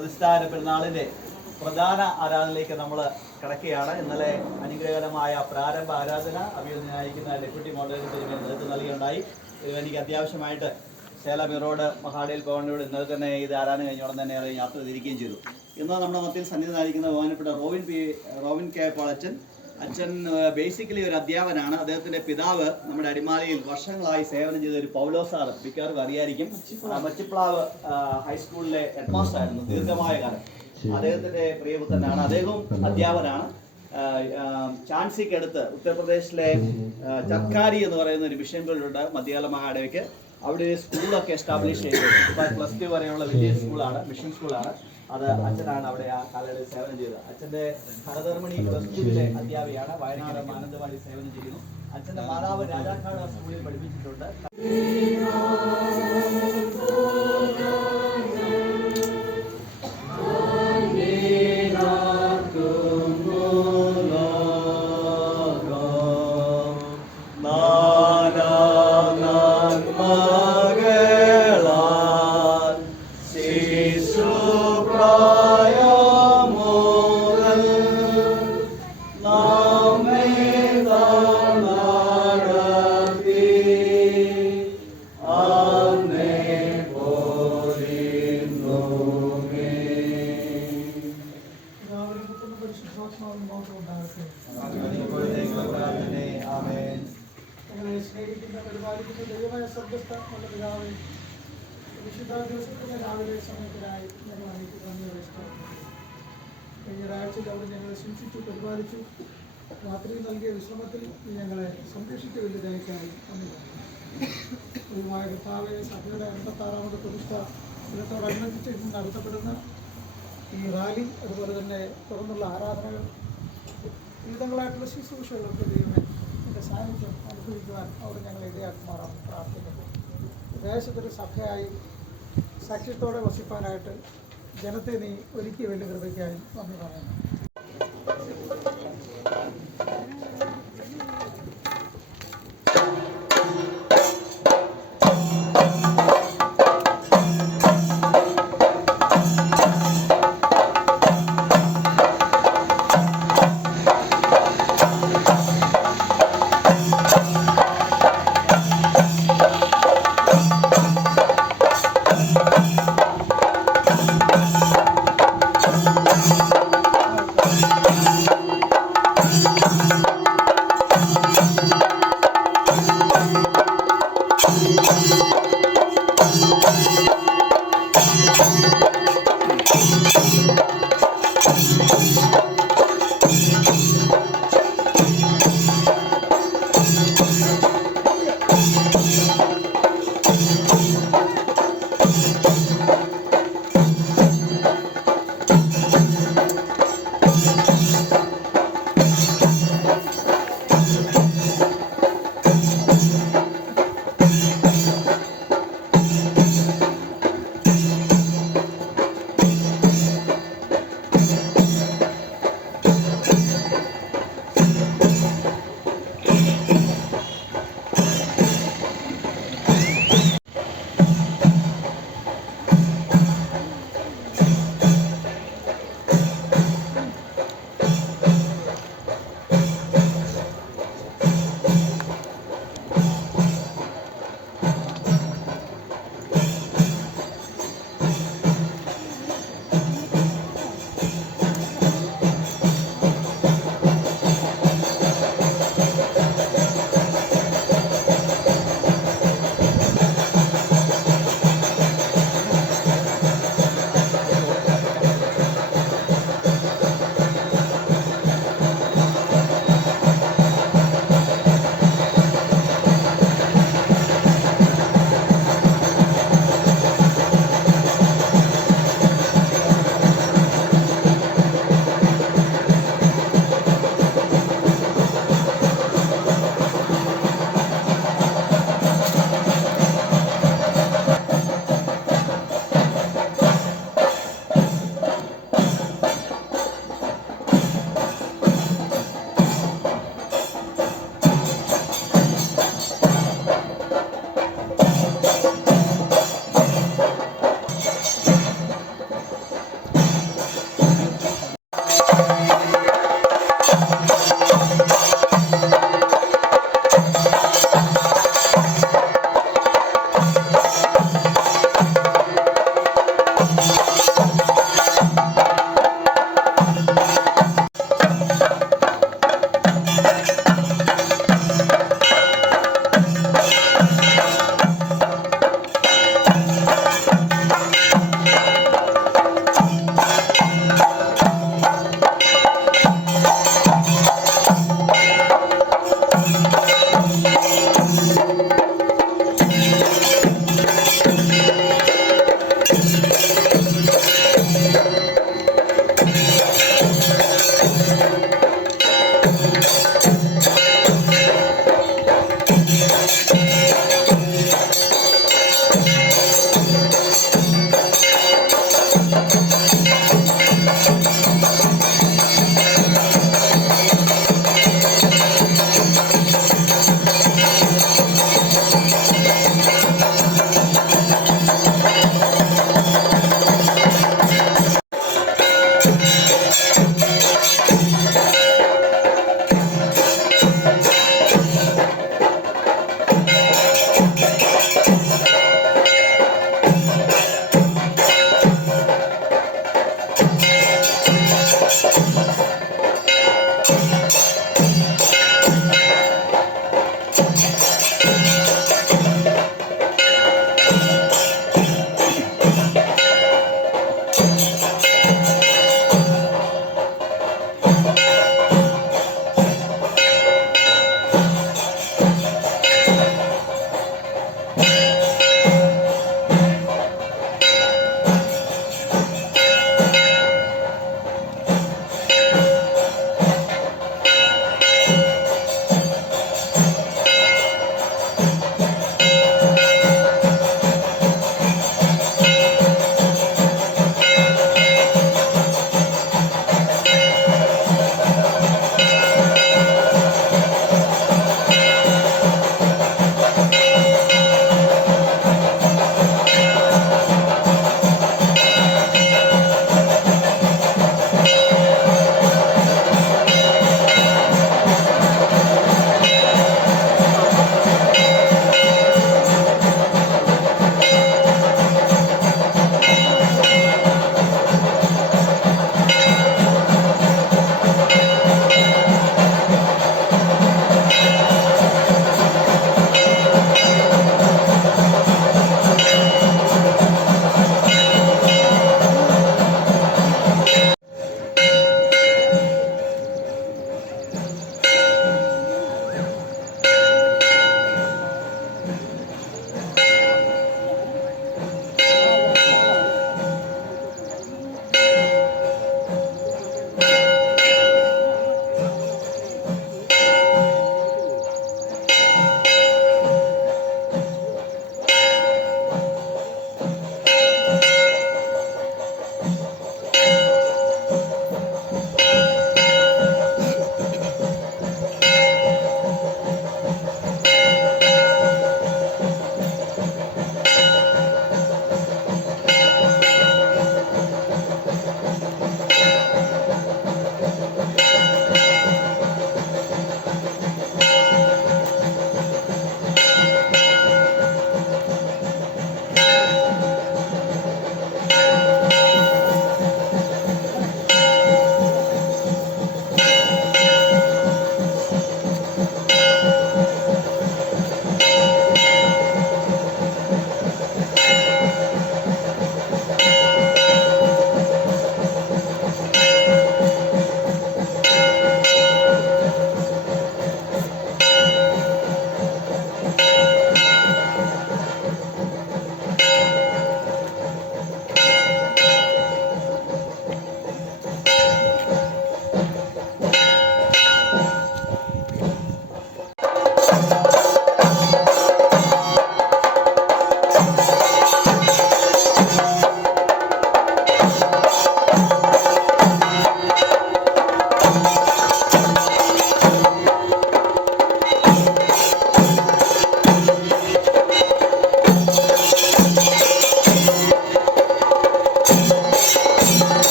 പ്രതിഷ്ഠാന പെരുന്നാളിൻ്റെ പ്രധാന ആരാധനയിലേക്ക് നമ്മൾ കടക്കുകയാണ്. ഇന്നലെ അനുഗ്രഹകരമായ പ്രാരംഭ ആരാധന അഭിനയിക്കുന്ന ഡെപ്യൂട്ടി മോഡറേറ്റർ നേതൃത്വം നൽകുകയുണ്ടായി. എനിക്ക് അത്യാവശ്യമായിട്ട് സേലം റോഡ് മഹാടയിൽ പോകേണ്ടത് ഇന്നലെ തന്നെ ഇത് ആരാധന കഴിഞ്ഞോളം തന്നെ യാത്ര തിരിക്കുകയും ചെയ്തു. ഇന്ന് നമ്മുടെ മധ്യത്തിൽ സന്നിധിയായിരിക്കുന്ന ബഹുമാനപ്പെട്ട റോവിൻ കെ പോളച്ചൻ. അച്ഛൻ ബേസിക്കലി ഒരു അധ്യാപകനാണ്. അദ്ദേഹത്തിൻ്റെ പിതാവ് നമ്മുടെ അടിമാലിയിൽ വർഷങ്ങളായി സേവനം ചെയ്ത ഒരു പൗലോസാറ്, മിക്കവാറും അറിയായിരിക്കും. മച്ചിപ്ലാവ് ഹൈസ്കൂളിലെ ഹെഡ് മാസ്റ്റർ ആയിരുന്നു ദീർഘമായ കാലം. അദ്ദേഹത്തിൻ്റെ പ്രിയപുത്രനാണ്. അദ്ദേഹവും അധ്യാപകനാണ്. ചാൻസിക്ക് അടുത്ത് ഉത്തർപ്രദേശിലെ ചർക്കാരി എന്ന് പറയുന്ന ഒരു മിഷൻ ഉണ്ട് മധ്യകാല മഹാദേവിക്ക്. അവിടെ ഒരു സ്കൂളൊക്കെ എസ്റ്റാബ്ലിഷ് ചെയ്തു. ഇപ്പം +2 വരെയുള്ള വലിയ സ്കൂളാണ്, മിഷൻ സ്കൂളാണ്. അത് അച്ഛനാണ് അവിടെ ആ കാലയളവിൽ സേവനം ചെയ്തത്. അച്ഛൻ്റെ സഹധർമ്മിണി +2 അധ്യാപികയാണ്. വയനാട് മാനന്തവാടി സേവനം ചെയ്യുന്നു. അച്ഛൻ്റെ മാതാവ് രാജാക്കാട് സ്കൂളിൽ പഠിപ്പിച്ചിട്ടുണ്ട്. രാവിലെ സമയത്തിനായി ഞങ്ങൾ കഴിഞ്ഞ ഒരാഴ്ചയിൽ അവിടെ ഞങ്ങളെ സൂക്ഷിച്ചു പരിപാലിച്ചു. രാത്രി നൽകിയ വിശ്രമത്തിൽ ഞങ്ങളെ സംരക്ഷിച്ച വലിയ ദയക്കായി പൊതുവായ കർത്താവെ, സഭയുടെ 86ാമത് പ്രതിഷ്ഠ ദിനത്തോടനുബന്ധിച്ച് ഇന്ന് നടത്തപ്പെടുന്ന ഈ റാലി, അതുപോലെ തന്നെ തുടർന്നുള്ള ആരാധനകൾ, വിവിധങ്ങളായിട്ടുള്ള ശുശ്രൂഷകളൊക്കെ ദൈവമേ എൻ്റെ സാന്നിധ്യം അനുഭവിക്കുവാൻ അവിടെ ഞങ്ങളെ ഇടയാക്കുമാറാണ് പ്രാർത്ഥിക്കുന്നത്. ദേശത്തൊരു സഭയായി സാക്ഷ്യത്തോടെ വസിപ്പാനായിട്ട് ജനത്തെ നീ ഒരുക്കിയ വലിയ കൃപയ്ക്കായി നന്ദി പറയുന്നു.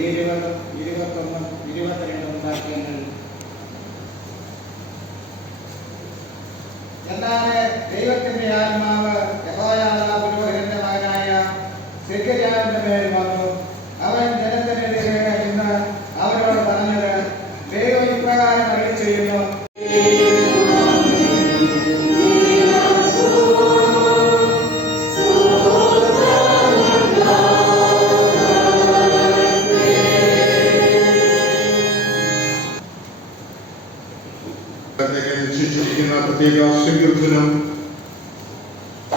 20, 21, 22 വാക്യങ്ങൾ. എന്നാൽ ദൈവത്തിന്റെ ആത്മാവ് യഹോയാദാ പുരോഹിതന്റെ മകനായ സെഖര്യാവിന്റെ മേൽ വന്നു. അവൻ ജനത്തിനെതിരെ ഇന്ന് അവരോട് പറഞ്ഞത്, ദൈവം ഇപ്രകാരം അരുളിച്ചെയ്യുന്നു, നിശ്ചയിച്ചിരിക്കുന്ന പ്രത്യേക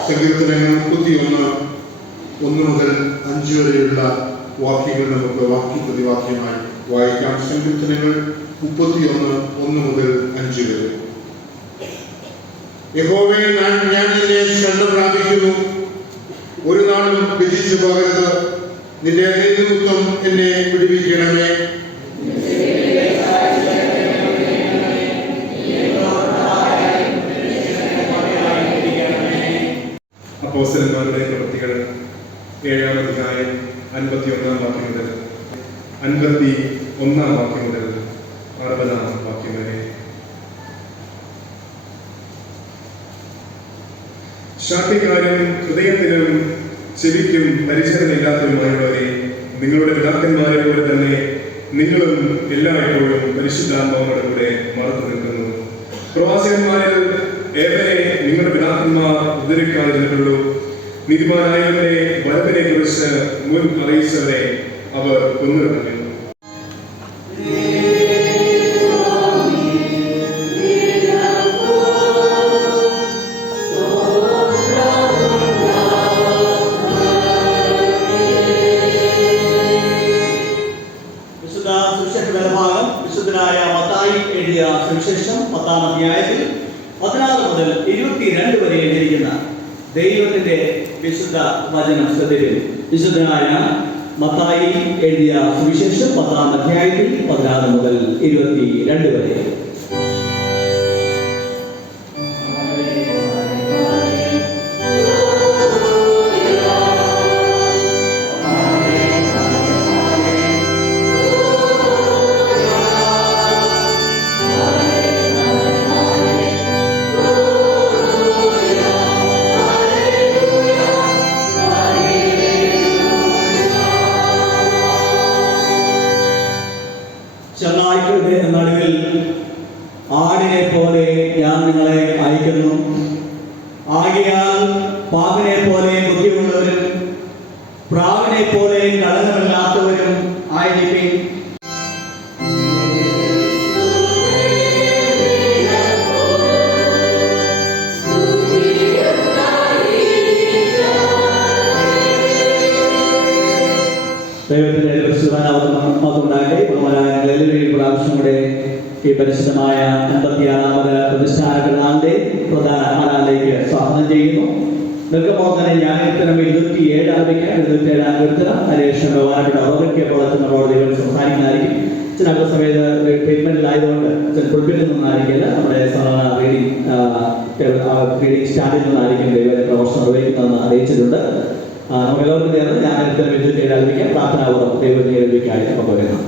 സങ്കീർത്തനങ്ങൾ 31, 1 മുതൽ 5 വരെയുള്ള വാക്യങ്ങൾ നമുക്ക് വാക്യപ്രതിവാക്യമായി വായിക്കാം. സങ്കീർത്തനങ്ങൾ 31, 1 മുതൽ 5 വരെ. യഹോവേ, ഞാൻ നിന്നെ ശരണം പ്രാപിക്കുന്നു. ഒരു നാളും വ്യതിച്ചു പോകരുത്. നിന്റെ നിമിത്തം എന്നെ വിടുവിക്കണമേ. അപ്പോസ്തലന്മാരുടെ പ്രവൃത്തികൾ 7-ാം അധ്യായം 51-ാം വാക്യം മുതൽ 51-ാം വാക്യം മുതൽ 60-ാം വാക്യം വരെ. ശാഠ്യക്കാരും ഹൃദയത്തിനും ചെവിക്കും പരിചരണമില്ലാത്തവരുമായുള്ളവരെ, നിങ്ങളുടെ പിതാക്കന്മാരെ പോലെ തന്നെ നിങ്ങളും എല്ലായ്പ്പോഴും പരിശുദ്ധാത്മാവോടെ കൂടെ മറന്നു നിൽക്കുന്നു. പ്രവാചകന്മാരിൽ ഏവരെ നിങ്ങളുടെ പിതാക്കന്മാർ ഉദ്ധരിക്കാതിരുന്നിട്ടുള്ളൂ. നീതിമാനായവരുടെ വരവിനെ കുറിച്ച് മുൻ അറിയിച്ചവരെ അവർ കൊന്നുകളഞ്ഞു. വിശുദ്ധനായ മത്തായി എഴുതിയ സുവിശേഷം 10-ാം അധ്യായത്തിൽ 16 മുതൽ 22 വരെ എഴുതിയിരിക്കുന്ന ദൈവത്തിന്റെ വിശുദ്ധ വചനം ശ്രദ്ധിക്കുന്നു. വിശുദ്ധനായ മത്തായി എഴുതിയ സുവിശേഷം 10-ാം അധ്യായത്തിൽ 16 മുതൽ 22 വരെ. ചെന്നായ്ക്കളുടെ നടുവിൽ ആടിനെ പോലെ ഞാൻ നിങ്ങളെ അയക്കുന്നു. ആകയാൽ പാമ്പിനെ പോലെ ബുദ്ധിയുള്ളവരും പ്രാവിനെ പോലെ കളങ്കമില്ലാത്തവരും ആയിരിക്കും. ദൈവത്തിന്റെ പരിശുദ്ധനാമത്തിനായി പ്രാവശ്യങ്ങളുടെ ഈ പരിശുദ്ധമായ 56ാമത് പ്രതിഷ്ഠാന പെരുന്നാളിന്റെ പ്രധാന ആരാധനയിലേക്ക് സ്വാഗതം ചെയ്യുന്നു. നിർഗമോഹനെ ജ്ഞാനത്തിനും 27 ആരംഭിക്കാം. 27-ാം കീർത്തനം ഹരേഷൻ ബഹുമാനപ്പെട്ട അവതരിക്കപ്പോൾ നമ്മളോട് ദൈവം സംസാരിക്കുന്നതായിരിക്കും. അച്ഛൻ അടുത്ത സമയത്ത് ട്രീറ്റ്മെന്റിലായതുകൊണ്ട് അച്ഛൻ പുൽപ്പിറ്റിൽ നിന്നായിരിക്കില്ല, നമ്മുടെ സാധാരണ റീഡിംഗ് സ്റ്റാൻഡിൽ നിന്നായിരിക്കും ദൈവത്തെ പ്രവർത്തനം നിർവഹിക്കുന്നതെന്ന് അറിയിച്ചിട്ടുണ്ട്. നമുക്കെല്ലാവർക്കും ചേർന്ന് ജ്ഞാനത്തിനും 27 ആരംഭിക്കാം. പ്രാർത്ഥനാപൂർവ്വം ദൈവത്തെ ഏൽപ്പിക്കായി നമുക്ക് വരുന്നു.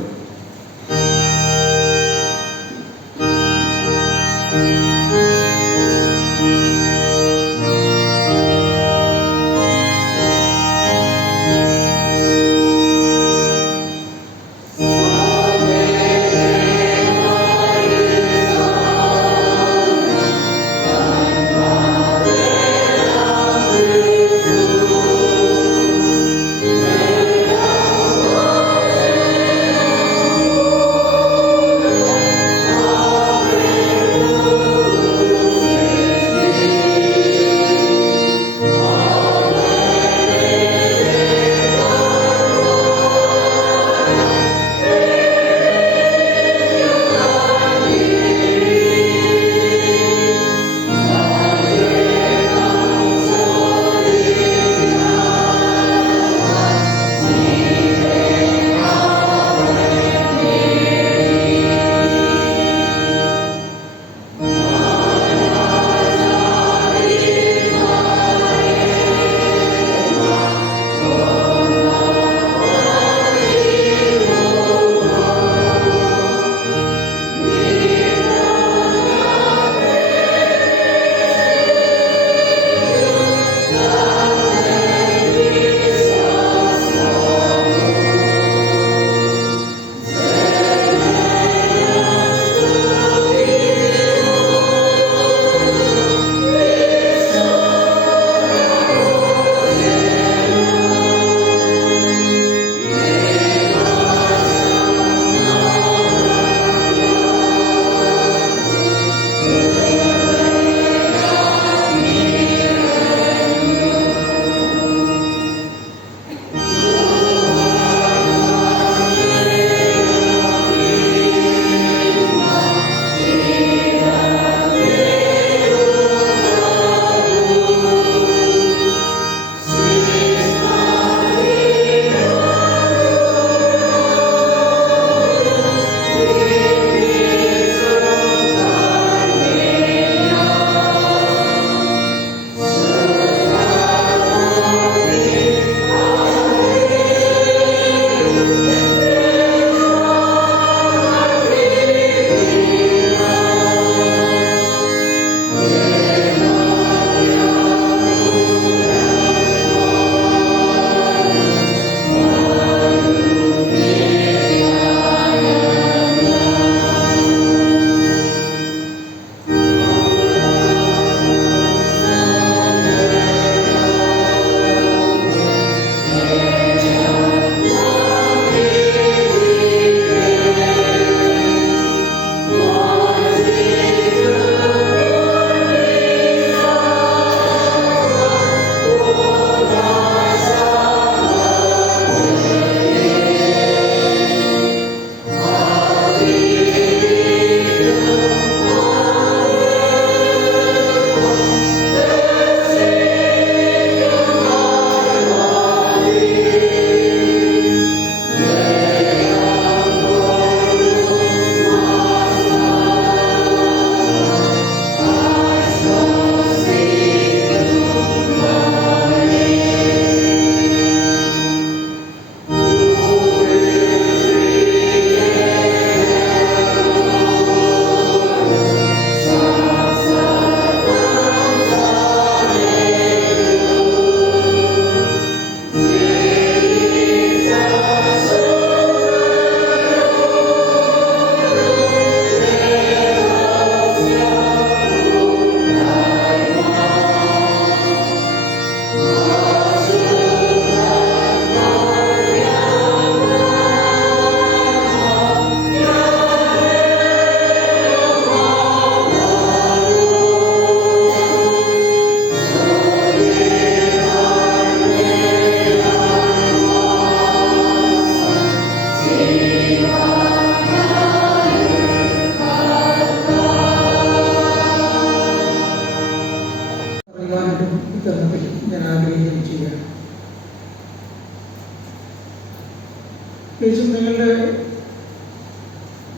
പ്രത്യേകിച്ചും നിങ്ങളുടെ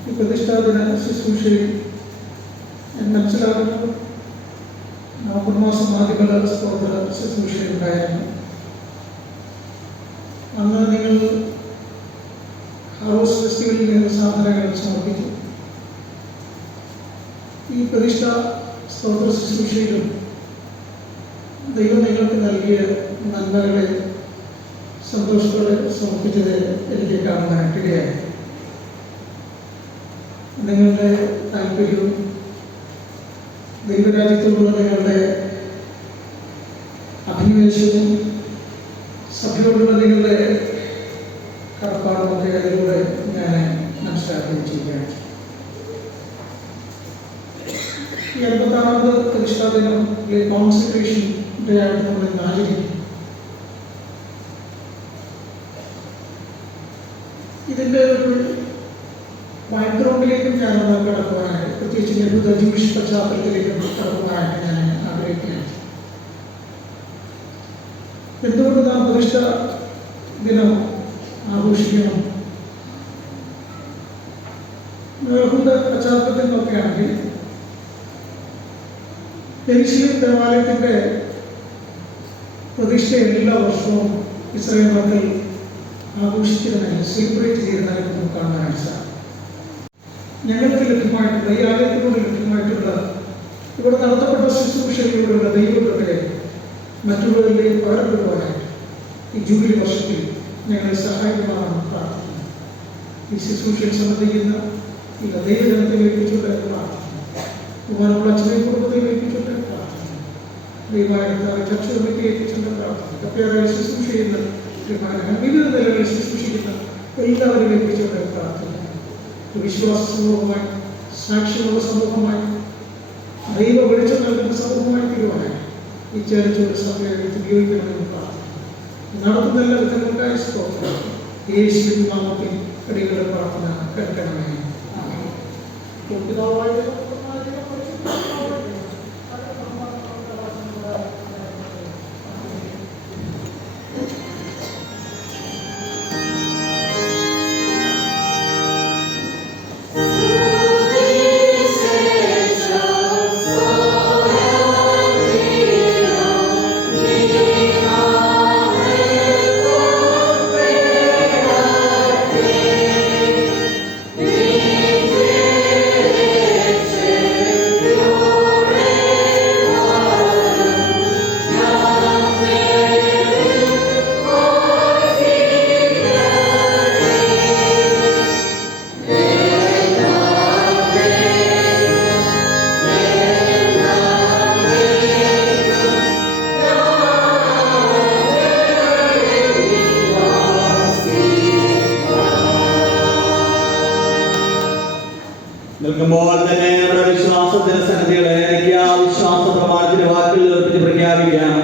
ഈ പ്രതിഷ്ഠാദിന ശുശ്രൂഷയിൽ ഞാൻ മനസ്സിലാക്കുന്നത് നവംബർ മാസം ആദ്യകാല സ്തോത്ര ശുശ്രൂഷയുണ്ടായിരുന്നു. അന്ന് നിങ്ങൾ ഹാർവസ്റ്റ് ഫെസ്റ്റിവലിൽ നിന്ന് സാധനങ്ങൾ സമർപ്പിച്ചു. ഈ പ്രതിഷ്ഠ സ്തോത്ര ശുശ്രൂഷയിലും ദൈവം നിങ്ങൾക്ക് നൽകിയ നന്മകളെ സന്തോഷത്തോടെ സമർപ്പിച്ചത് എനിക്ക് കാണുവാനായിട്ടിടയായി. നിങ്ങളുടെ താല്പര്യവും ദൈവരാജ്യത്തോടുള്ള നിങ്ങളുടെ അഭിനിവേശവും സഭയോടുള്ള നിങ്ങളുടെ കടപ്പാടുമൊക്കെ അതിലൂടെ ഞാൻ മനസ്സിലാക്കുകയും ചെയ്യുകയാണ്. ഈ 86ാമത് പ്രതിഷ്ഠാദിനം കോൺസെൻട്രേഷൻ ഡേ ആയിട്ട് നമ്മൾ ഇന്ന് ആചരിക്കും. ഇതിൻ്റെ ഒരു ബാക്ക്ഗ്രൗണ്ടിലേക്കും ഞാനൊന്ന് കടക്കുവാനായിട്ട്, പ്രത്യേകിച്ച് യഹൂദ ജൂയിഷ് പശ്ചാത്തലത്തിലേക്കും കടക്കുവാനായിട്ട് ഞാൻ ആഗ്രഹിക്കുകയാണ്. എന്തുകൊണ്ട് നാം പ്രതിഷ്ഠ ദിനം ആഘോഷിക്കണം? യഹൂദ പശ്ചാത്തലത്തിൽ നോക്കുകയാണെങ്കിൽ യെരൂശലേം ദേവാലയത്തിൻ്റെ പ്രതിഷ്ഠ എല്ലാ വർഷവും ഇസ്രായേൽ മക്കൾ ആഘോഷിക്കുന്നതിന് സെലിബ്രേറ്റ് ചെയ്യുന്നതായിട്ട് നമുക്ക് കാണാനായിട്ട് സാധിക്കും. ഞങ്ങൾക്ക് ലഭ്യമായിട്ടുള്ള ഈ ആലയത്തിലൂടെ ലഭ്യമായിട്ടുള്ള ഇവിടെ നടത്തപ്പെട്ട ശുശ്രൂഷകളിലൂടെയുള്ള ദൈവത്തെ മറ്റുള്ളവരിലേക്ക് പകർപ്പെടുവാനായിട്ട് ഈ ജൂബിലി വർഷത്തിൽ ഞങ്ങളെ സഹായിക്കുവാനാണ് പ്രാർത്ഥിക്കുന്നത്. ഈ ശുശ്രൂഷയിൽ സംബന്ധിക്കുന്ന ഈ ദൈവജനത്തെ ഏൽപ്പിച്ചുകൊണ്ട് പ്രാർത്ഥിക്കുന്നു. ബഹുമാനമുള്ള അച്ഛനെ കുടുംബത്തെ ഏൽപ്പിച്ചുകൊണ്ട് പ്രാർത്ഥിക്കുന്നു. ദൈവമായിട്ട് ചർച്ച കമ്മിറ്റി ഏൽപ്പിച്ചുകൊണ്ട് പ്രാർത്ഥിക്കുന്നു. കപ്പ്യാറായി ശുശ്രൂഷ ചെയ്യുന്ന വിവിധ നിലകളിൽ ശുശ്രൂഷിക്കുന്ന എല്ലാവരും ഏൽപ്പിച്ചുകൊണ്ട് പ്രാർത്ഥിക്കുന്നു. വിശ്വാസ സമൂഹമായി, സാക്ഷ്യമുള്ള സമൂഹമായി, ദൈവ വെളിച്ചം നൽകുന്ന സമൂഹമായി തീരുവാനായി ഈ ചരിച്ചൊരു സഭയെ ഉപയോഗിക്കണമെന്ന് പ്രാർത്ഥിക്കുന്നു. നടത്തുന്ന എല്ലാ വിധങ്ങൾക്കായി സ്തോത്രം. യേശുവിൻ നാമത്തിൽ അടികളുടെ പ്രാർത്ഥന കേൾക്കണമേ. നിൽക്കുമ്പോൾ തന്നെ നമ്മുടെ വിശ്വാസത്തിന്റെ സംഗതികളെ എനിക്ക് വിശ്വാസ പ്രമാണത്തിന്റെ വാക്കുകളിൽ ഉറപ്പിച്ച് പ്രഖ്യാപിക്കാം.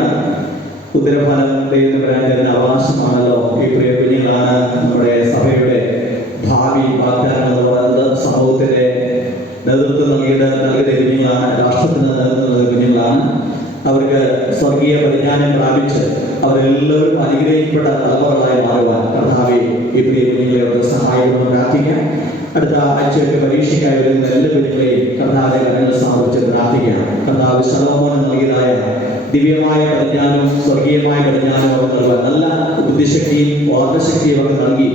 പ്രാർത്ഥിക്കുകയാണ്. ഉത്തരഫലം ദൈവത്തിന് വരാൻ തരുന്ന അവകാശമാണല്ലോ. ഈ പ്രിയ കുഞ്ഞുങ്ങളാണ് നമ്മുടെ സഭയുടെ ഭാവി വാഗ്ദാനങ്ങൾ എന്ന് പറയുന്നത്. സമൂഹത്തിന്റെ നേതൃത്വം നൽകിയ കുഞ്ഞുങ്ങളാണ്, രാഷ്ട്രത്തിന് നേതൃത്വം നൽകിയ കുഞ്ഞുങ്ങളാണ്. അവർക്ക് സ്വർഗീയ പരിജ്ഞാനം പ്രാപിച്ച് അവരെല്ലാവരും അനുഗ്രഹിക്കപ്പെട്ട തലമുറകളായി മാറുവാൻ കർത്താവെ ഈ പ്രിയ കുഞ്ഞുങ്ങളെ അവർക്ക് സഹായിക്കണമെന്ന് പ്രാർത്ഥിക്കാം. അടുത്ത ആഴ്ചയൊക്കെ പരീക്ഷയ്ക്കായി വരുന്ന എല്ലാ കുഞ്ഞുങ്ങളെയും കർത്താവിനെ കരങ്ങൾ സമർപ്പിച്ച് പ്രാർത്ഥിക്കാം. കർത്താവ് ശലോമോന് നൽകിയതായ ദിവ്യമായ പരിജ്ഞാനവും സ്വർഗീയമായ പരിജ്ഞാനവും ഒക്കെ നൽകുവാൻ, നല്ല ബുദ്ധിശക്തിയും ഓർമ്മശക്തിയും ഒക്കെ നൽകി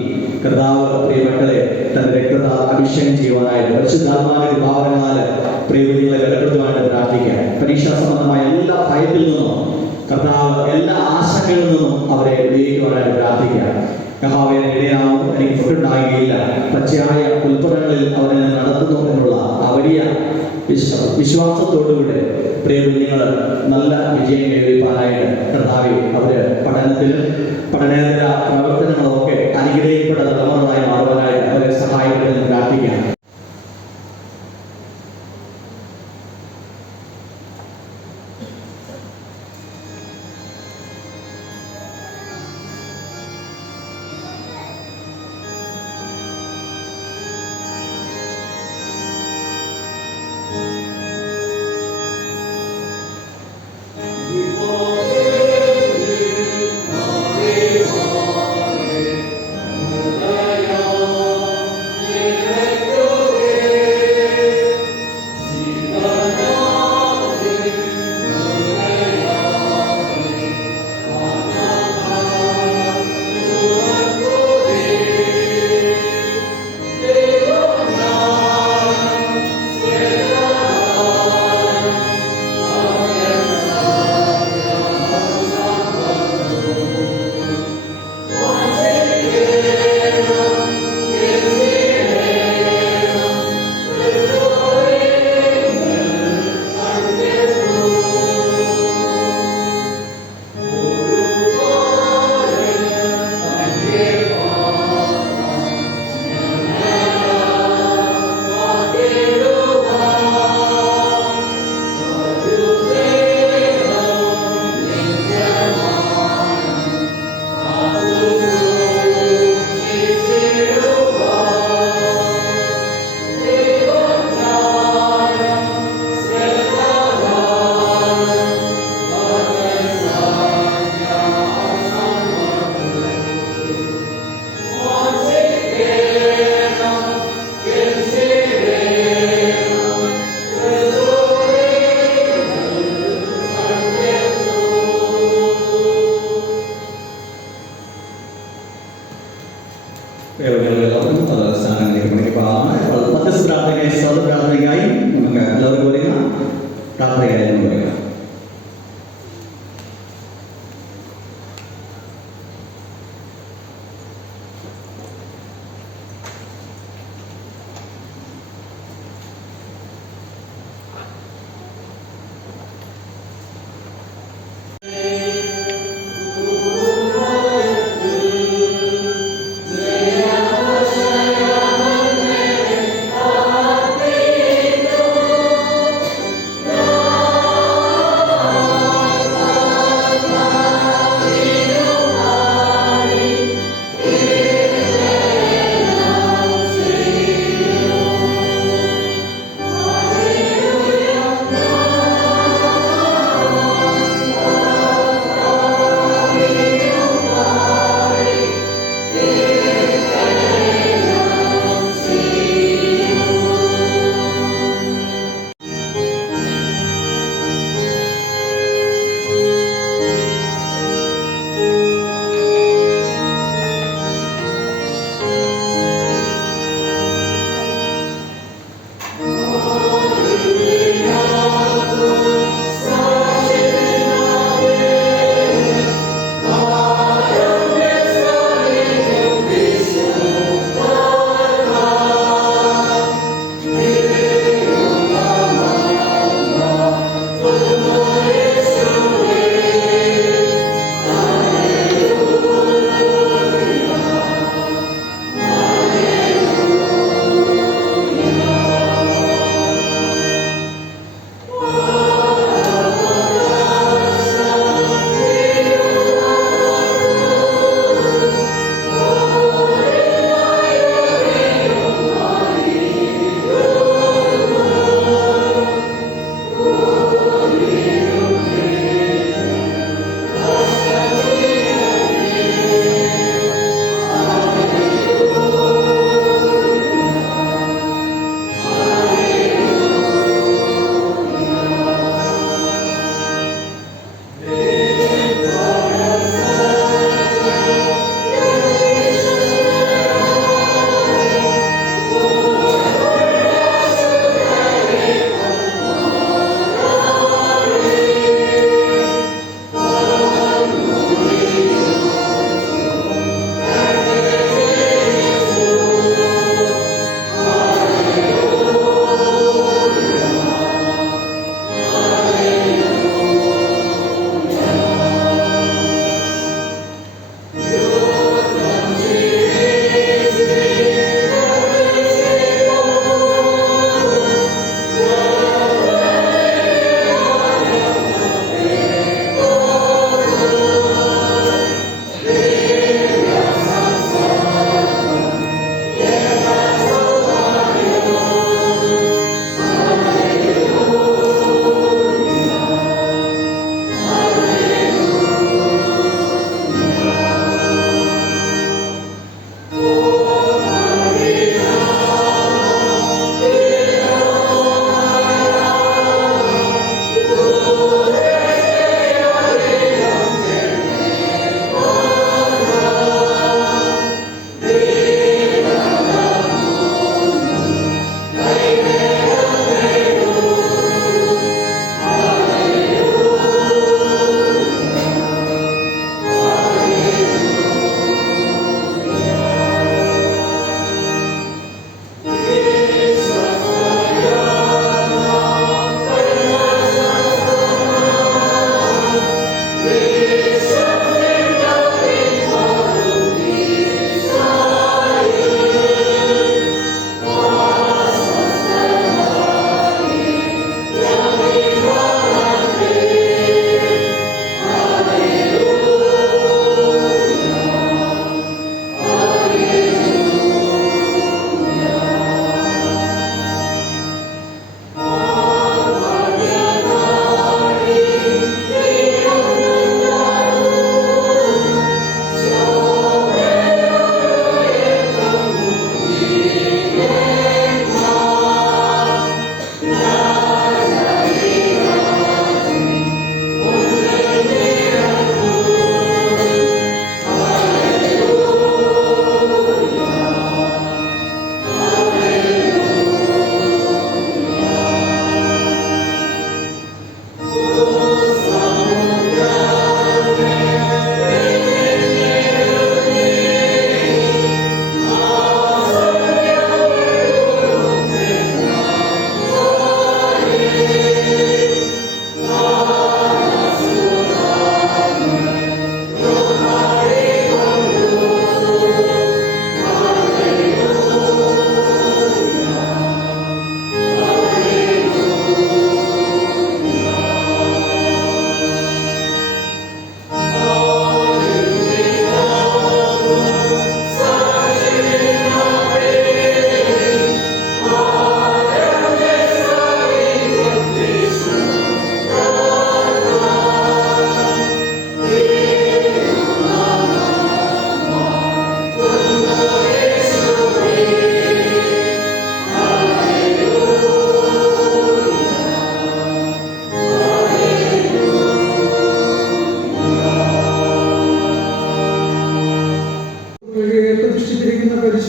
കർത്താവ് പ്രിയമക്കളെ തന്റെ രക്തത്താൽ അഭിഷേകം ചെയ്യുവാനായിട്ട് പരിശുദ്ധാത്മാവിന്റെ കൃപാവരങ്ങളാൽ പ്രിയ കുഞ്ഞുങ്ങളെ ബലപ്പെടുത്തുവാനായിട്ട് പ്രാർത്ഥിക്കാം. പരീക്ഷാ സംബന്ധമായ എല്ലാ ഭയത്തിൽ നിന്നും കർത്താവ് എല്ലാ ആശങ്കകളിൽ നിന്നും അവരെ വിജയിക്കുവാനായിട്ട് പ്രാർത്ഥിക്കാം. കർത്താവേ ഇടയാവും, എനിക്ക് ഫുഡുണ്ടാകുകയില്ല, പച്ചയായ ഉൽപ്പന്നങ്ങളിൽ അവരെ നടത്തുന്നു എന്നുള്ള ആ വലിയ വിശ്വാസത്തോടുകൂടെ പ്രിയ കുഞ്ഞുങ്ങൾ നല്ല വിജയം കൈവരിക്കാനായിട്ട് കർത്താവെ അവര് പഠനത്തിലും പഠനേതര പ്രവർത്തനങ്ങളൊക്കെ അനുഗ്രഹിക്കപ്പെട്ട തലമുറകളായി മാറുവാനായിട്ട് അവരെ സഹായിക്കണമെന്ന് പ്രാർത്ഥിക്കാം. Oh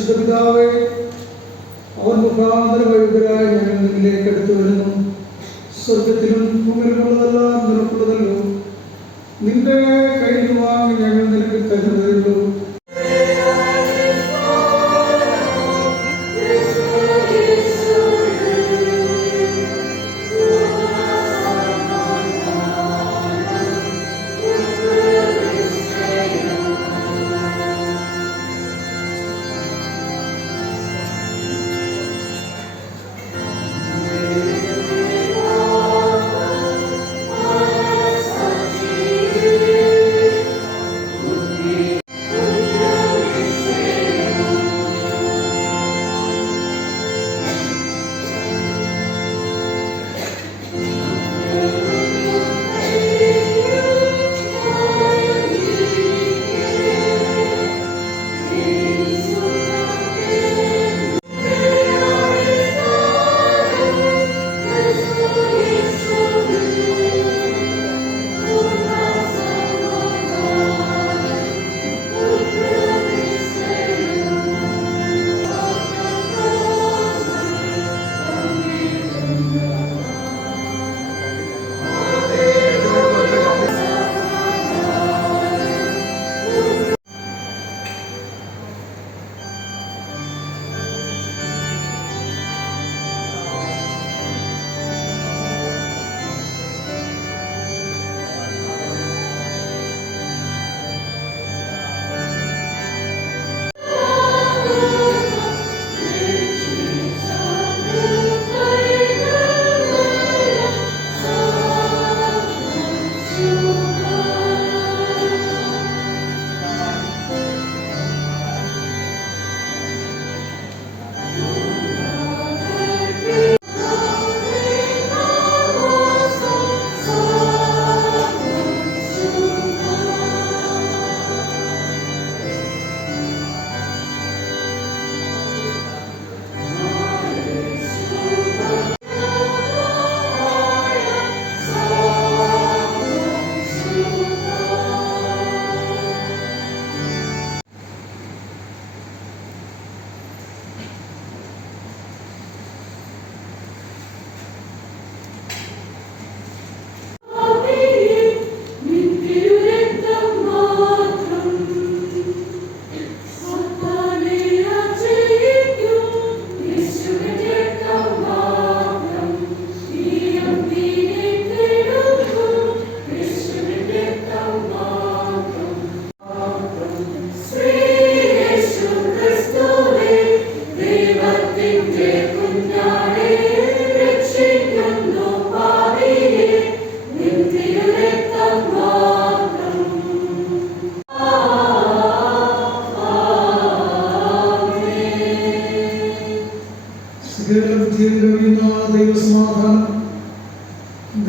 പരിശുദ്ധ പിതാവേ, അവൻ മുഖാന്തരം വൈദ്യരായി ഞങ്ങൾ നിന്നിലേക്ക് എടുത്തു വരുന്നു. സ്വർഗത്തിലും ഭൂമിയിലുമുള്ളതെല്ലാം നിനക്കുള്ളതല്ലോ. നിന്റെ കയ്യിൽ വാങ്ങി ഞങ്ങൾ നിനക്ക് തരുന്നതല്ലോ.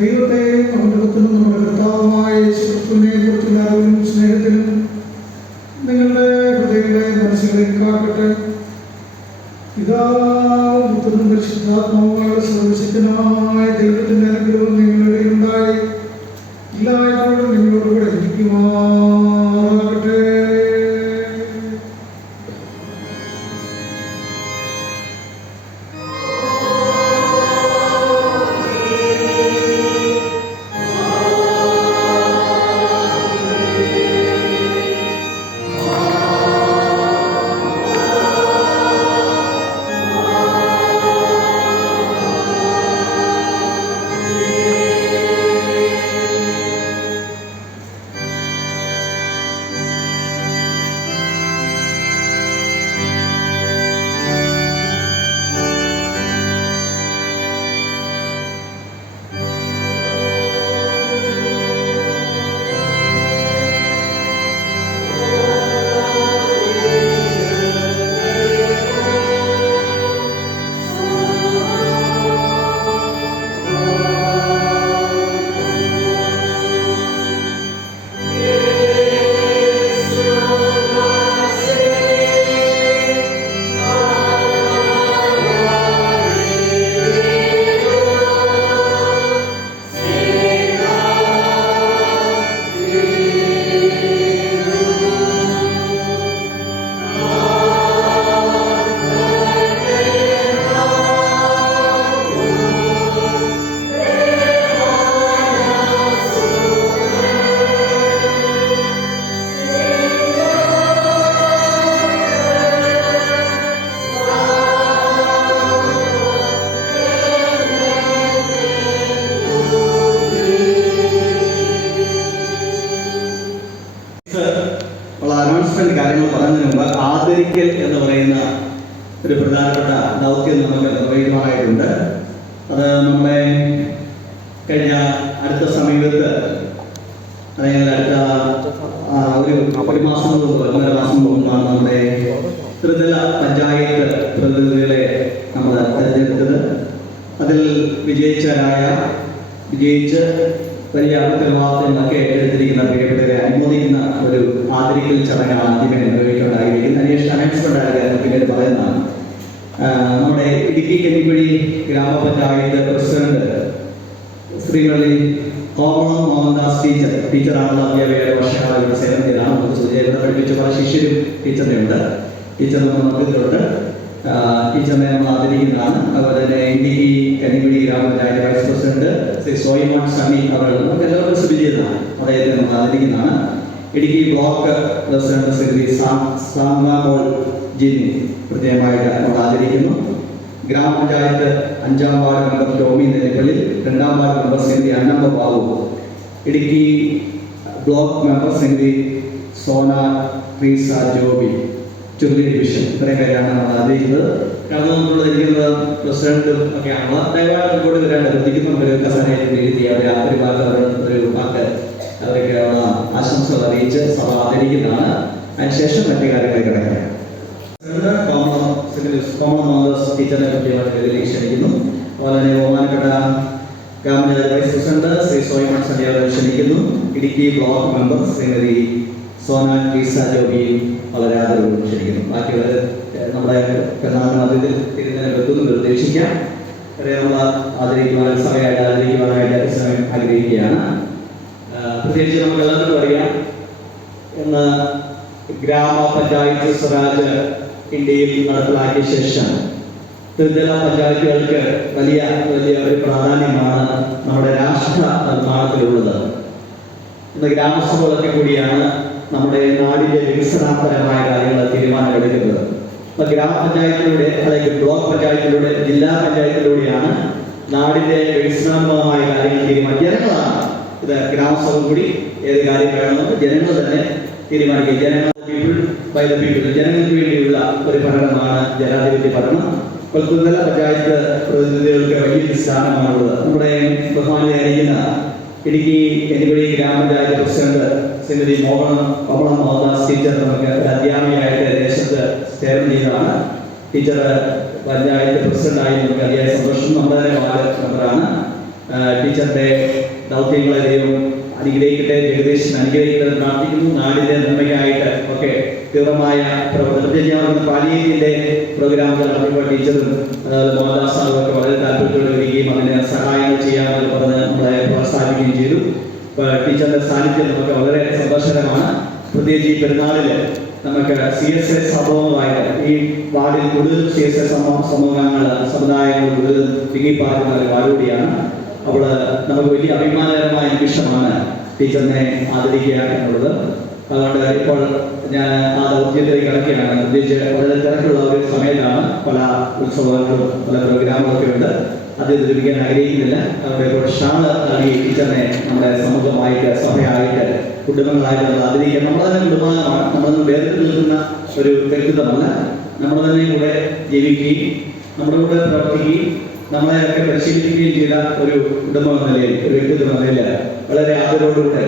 ദൈവത്തെ മഹത്വത്തിനും നമ്മുടെ കർത്താവായ യേശുക്രിസ്തുവിനെ കുറിച്ചുള്ള അറിവിലും സ്നേഹത്തിലും നിങ്ങളുടെ ഹൃദയങ്ങളെ മനസ്സുകളിൽ കാക്കട്ടെ. പിതാവും പുത്രനും പരിശുദ്ധാത്മാവുമായ സർവശക്തനായ ദൈവത്തിന്റെ അനുഗ്രഹം നിങ്ങളുടെ ഉണ്ടായി എല്ലായ്പ്പോഴും നിങ്ങളോടുകൂടെ ഇരിക്കുമാറാകട്ടെ. അനൗൺസ്മെന്റ് കാര്യങ്ങൾ പറയുന്നതിന് മുമ്പ് ആദരിക്കൽ എന്ന് പറയുന്ന ഒരു പ്രധാനപ്പെട്ട ദൗത്യം നമുക്ക് നിർവഹിക്കുവാനായിട്ടുണ്ട്. അത് നമ്മുടെ കഴിഞ്ഞ അടുത്ത സമീപത്ത് അല്ലെങ്കിൽ അടുത്ത ഒരു മാസം മുമ്പ് 1.5 മാസം മുമ്പാണ് നമ്മുടെ ത്രിതല പഞ്ചായത്ത് പ്രതിനിധികളെ നമ്മൾ തെരഞ്ഞെടുത്തത്. അതിൽ വിജയിച്ച് വലിയ ഉത്തരവാദിത്തങ്ങളൊക്കെ എടുത്തിരിക്കുന്ന പ്രിയപ്പെട്ടവരെ അനുമോദിക്കുന്ന ഒരു ആദരിക്കൽ ചടങ്ങാണ് ആദ്യമേ നിർവഹിക്കേണ്ടതായിരിക്കുന്നത്. അനൗൺസ്മെന്റ് ആയിരുന്നു പിന്നീട് പറയുന്നതാണ്. നമ്മുടെ ഇടുക്കി കഞ്ഞിക്കുഴി ഗ്രാമപഞ്ചായത്ത് പ്രസിഡന്റ് ശ്രീമതി കോമളം മോഹൻദാസ് ടീച്ചറാണുള്ള അധ്യാപിക വർഷകാല സേവനത്തിലാണ്. ഇവിടെ പഠിപ്പിച്ച പല ശിഷ്യരും ടീച്ചറിനുണ്ട്. ടീച്ചറിന് മന്ത്രത്തിലുണ്ട്. ടീച്ചറിനെ നമ്മൾ ആദരിക്കുന്നതാണ്. അതുപോലെ തന്നെ Idukki Kanjikuzhi grama panchayat vice president Shri Soyimon Sunny അവർ നമുക്ക് എല്ലാവർക്കും സുപരിചിതനാണ്. അദ്ദേഹത്തെ നമ്മൾ ആദരിക്കുന്നതാണ്. ഇടുക്കി ബ്ലോക്ക് പ്രസിഡന്റ് ശ്രീ സാംഗാമോൾ ജിനി പ്രത്യേകമായിട്ട് നമ്മൾ ആദരിക്കുന്നു. ഗ്രാമപഞ്ചായത്ത് 5ാം വാർഡ് മെമ്പർ ടോമി നെല്ലിപ്പള്ളി, 2ാം ward member Shrimati Annamma Babu, Idukki block member Shrimati Sona Reesa Joby, Churuli division, ഇത്രയും പേരാണ് നമ്മൾ ആദരിക്കുന്നത്. കാരണം നമ്മളിരിക്കുന്നത് പ്രസിഡന്റും ഒക്കെയാണല്ലോ. ദയവായി കൂടെ വരാണ്ട് ശ്രദ്ധിക്കുന്നുണ്ട്. കസനയിൽ എഴുതി അവർ ഒരു വാക്ക് അവരൊക്കെയുള്ള ആശംസകൾ അറിയിച്ച് സഭ ആദരിക്കുന്നതാണ്. അതിനുശേഷം മറ്റു കാര്യങ്ങൾ കിടക്കാം. ടീച്ചറിനെ പറ്റി ക്ഷണിക്കുന്നു. അതുപോലെ തന്നെ ബഹുമാനപ്പെട്ട ഗ്രാമപഞ്ചായത്ത് വൈസ് പ്രസിഡന്റ് ശ്രീ സോയിമോൻ സണ്ണി അവരെ ക്ഷണിക്കുന്നു. ഇടുക്കി ബ്ലോക്ക് മെമ്പർ ശ്രീമതി സോന റീസ ജോബിയും വളരെ ആദരവ് ക്ഷണിക്കുന്നു. ബാക്കിയുള്ളത് നമ്മുടെ പ്രധാനമന്ത്രി തിരുവനന്തപുരത്തുനിന്ന് നിർദ്ദേശിക്കാം. നമ്മൾ ആദരിക്കുവാനായിട്ട് സഭയായിട്ട് ആദരിക്കുവാനായിട്ട് സമയം ആഗ്രഹിക്കുകയാണ്. പ്രത്യേകിച്ച് നമുക്ക് എല്ലാവർക്കും അറിയാം, ഇന്ന് ഗ്രാമപഞ്ചായത്ത് സ്വരാജ് ഇന്ത്യയിൽ നടപ്പിലാക്കിയ ശേഷം ത്രിതല പഞ്ചായത്തുകൾക്ക് വലിയ ഒരു പ്രാധാന്യമാണ് നമ്മുടെ രാഷ്ട്ര നിർമ്മാണത്തിലുള്ളത്. ഇന്ന് ഗ്രാമസഭകളൊക്കെ കൂടിയാണ് നമ്മുടെ നാടിന്റെ വികസനപരമായ കാര്യങ്ങൾ തീരുമാനമെടുക്കുന്നത്. ഇപ്പൊ ഗ്രാമപഞ്ചായത്തിലൂടെ അല്ലെങ്കിൽ ബ്ലോക്ക് പഞ്ചായത്തിലൂടെ ജില്ലാ പഞ്ചായത്തിലൂടെയാണ് നാടിന്റെ വികസനപരമായ കാര്യങ്ങൾ തീരുമാനിക്കുക. ജനങ്ങളാണ് ഇത് ഗ്രാമസഭ കൂടി ഏത് കാര്യം വേണമെന്ന് ജനങ്ങൾ തന്നെ തീരുമാനിക്കുക. ജനങ്ങൾക്ക് വേണ്ടിയുള്ള ഒരു ഭരണമാണ് ജനാധിപത്യ ഭരണം. ത്രിതല പഞ്ചായത്ത് പ്രതിനിധികൾക്ക് വലിയൊരു സ്ഥാനമാണുള്ളത്. നമ്മുടെ ബഹുമാനിയായിരിക്കുന്ന ഇടുക്കി കഞ്ഞിക്കുഴി ഗ്രാമപഞ്ചായത്ത് പ്രസിഡന്റ് ശ്രീമതി കോമളം മോഹൻദാസ് ടീച്ചർ നമുക്ക് അധ്യാപികയായിട്ട് ദേശത്ത് സേവനം ചെയ്തതാണ്. ടീച്ചർ പഞ്ചായത്ത് പ്രസിഡന്റായി നമുക്ക് അതിയായ സന്തോഷം. നമ്മുടെ വാർഡ് മെമ്പറാണ്. ടീച്ചറിന്റെ ദൗത്യങ്ങളെ ദൈവം അനുഗ്രഹിക്കട്ടെ, ജഗദീശൻ അനുഗ്രഹിക്കട്ടെ പ്രാർത്ഥിക്കുന്നു. നാടിന്റെ നന്മയ്ക്കായിട്ട് ഒക്കെ തീവ്രമായ പ്രവർത്തനം പാലിയത്തിന്റെ പ്രോഗ്രാമുകൾ നടത്തിയപ്പോൾ ടീച്ചറും മോഹൻദാസും ഒക്കെ വളരെ താല്പര്യത്തോടെ വരികയും അതിന് സഹായങ്ങൾ ചെയ്യാമെന്ന് പറഞ്ഞ് നമ്മളെ പ്രോത്സാഹിപ്പിക്കുകയും ചെയ്തു. ടീച്ചറിന്റെ സാന്നിധ്യം നമുക്ക് വളരെ സന്തോഷകരമാണ്. പ്രത്യേകിച്ച് ഈ പെരുന്നാളിൽ നമുക്ക് CSA സംഭവങ്ങളായിട്ട് ഈ വാർഡിൽ കൂടുതൽ CSA സമുദായങ്ങൾ കൂടുതൽ തിങ്ങിപ്പാർക്കുന്ന ഒരു വാർഡ് കൂടിയാണ്. അപ്പോൾ നമുക്ക് വലിയ അഭിമാനകരമായ നിമിഷമാണ് ടീച്ചറിനെ ആദരിക്കുക എന്നുള്ളത്. അതുകൊണ്ട് ഇപ്പോൾ ഞാൻ ആ ദൗത്യത്തിലേക്ക് കിടക്കുകയാണ്. പ്രത്യേകിച്ച് വളരെ തിരക്കുള്ള ഒരു സമയത്താണ്. പല ഉത്സവങ്ങളും പല പ്രോഗ്രാമുകളൊക്കെ ഉണ്ട്. അത് ലഭിക്കാൻ ആഗ്രഹിക്കുന്നില്ല. അതുകൊണ്ട് ഇപ്പോൾ ഷാള് നൽകി ടീച്ചറിനെ നമ്മുടെ സമൂഹമായിട്ട് സഭയായിട്ട് കുടുംബങ്ങളായിട്ട് നമ്മൾ ആദരിക്കുക. നമ്മൾ തന്നെ കുടുംബമാണ്. നമ്മളൊന്നും വേറിട്ട് നിൽക്കുന്ന ഒരു വ്യക്തിത്വമല്ല. നമ്മൾ തന്നെ കൂടെ ജീവിക്കുകയും നമ്മുടെ കൂടെ പ്രവർത്തിക്കുകയും നമ്മളെയൊക്കെ പരിശീലിക്കുകയും ചെയ്ത ഒരു കുടുംബം എന്ന നിലയിൽ, ഒരു വ്യക്തിത്വം എന്ന നിലയിൽ വളരെ ആദരവോടുകൂടെ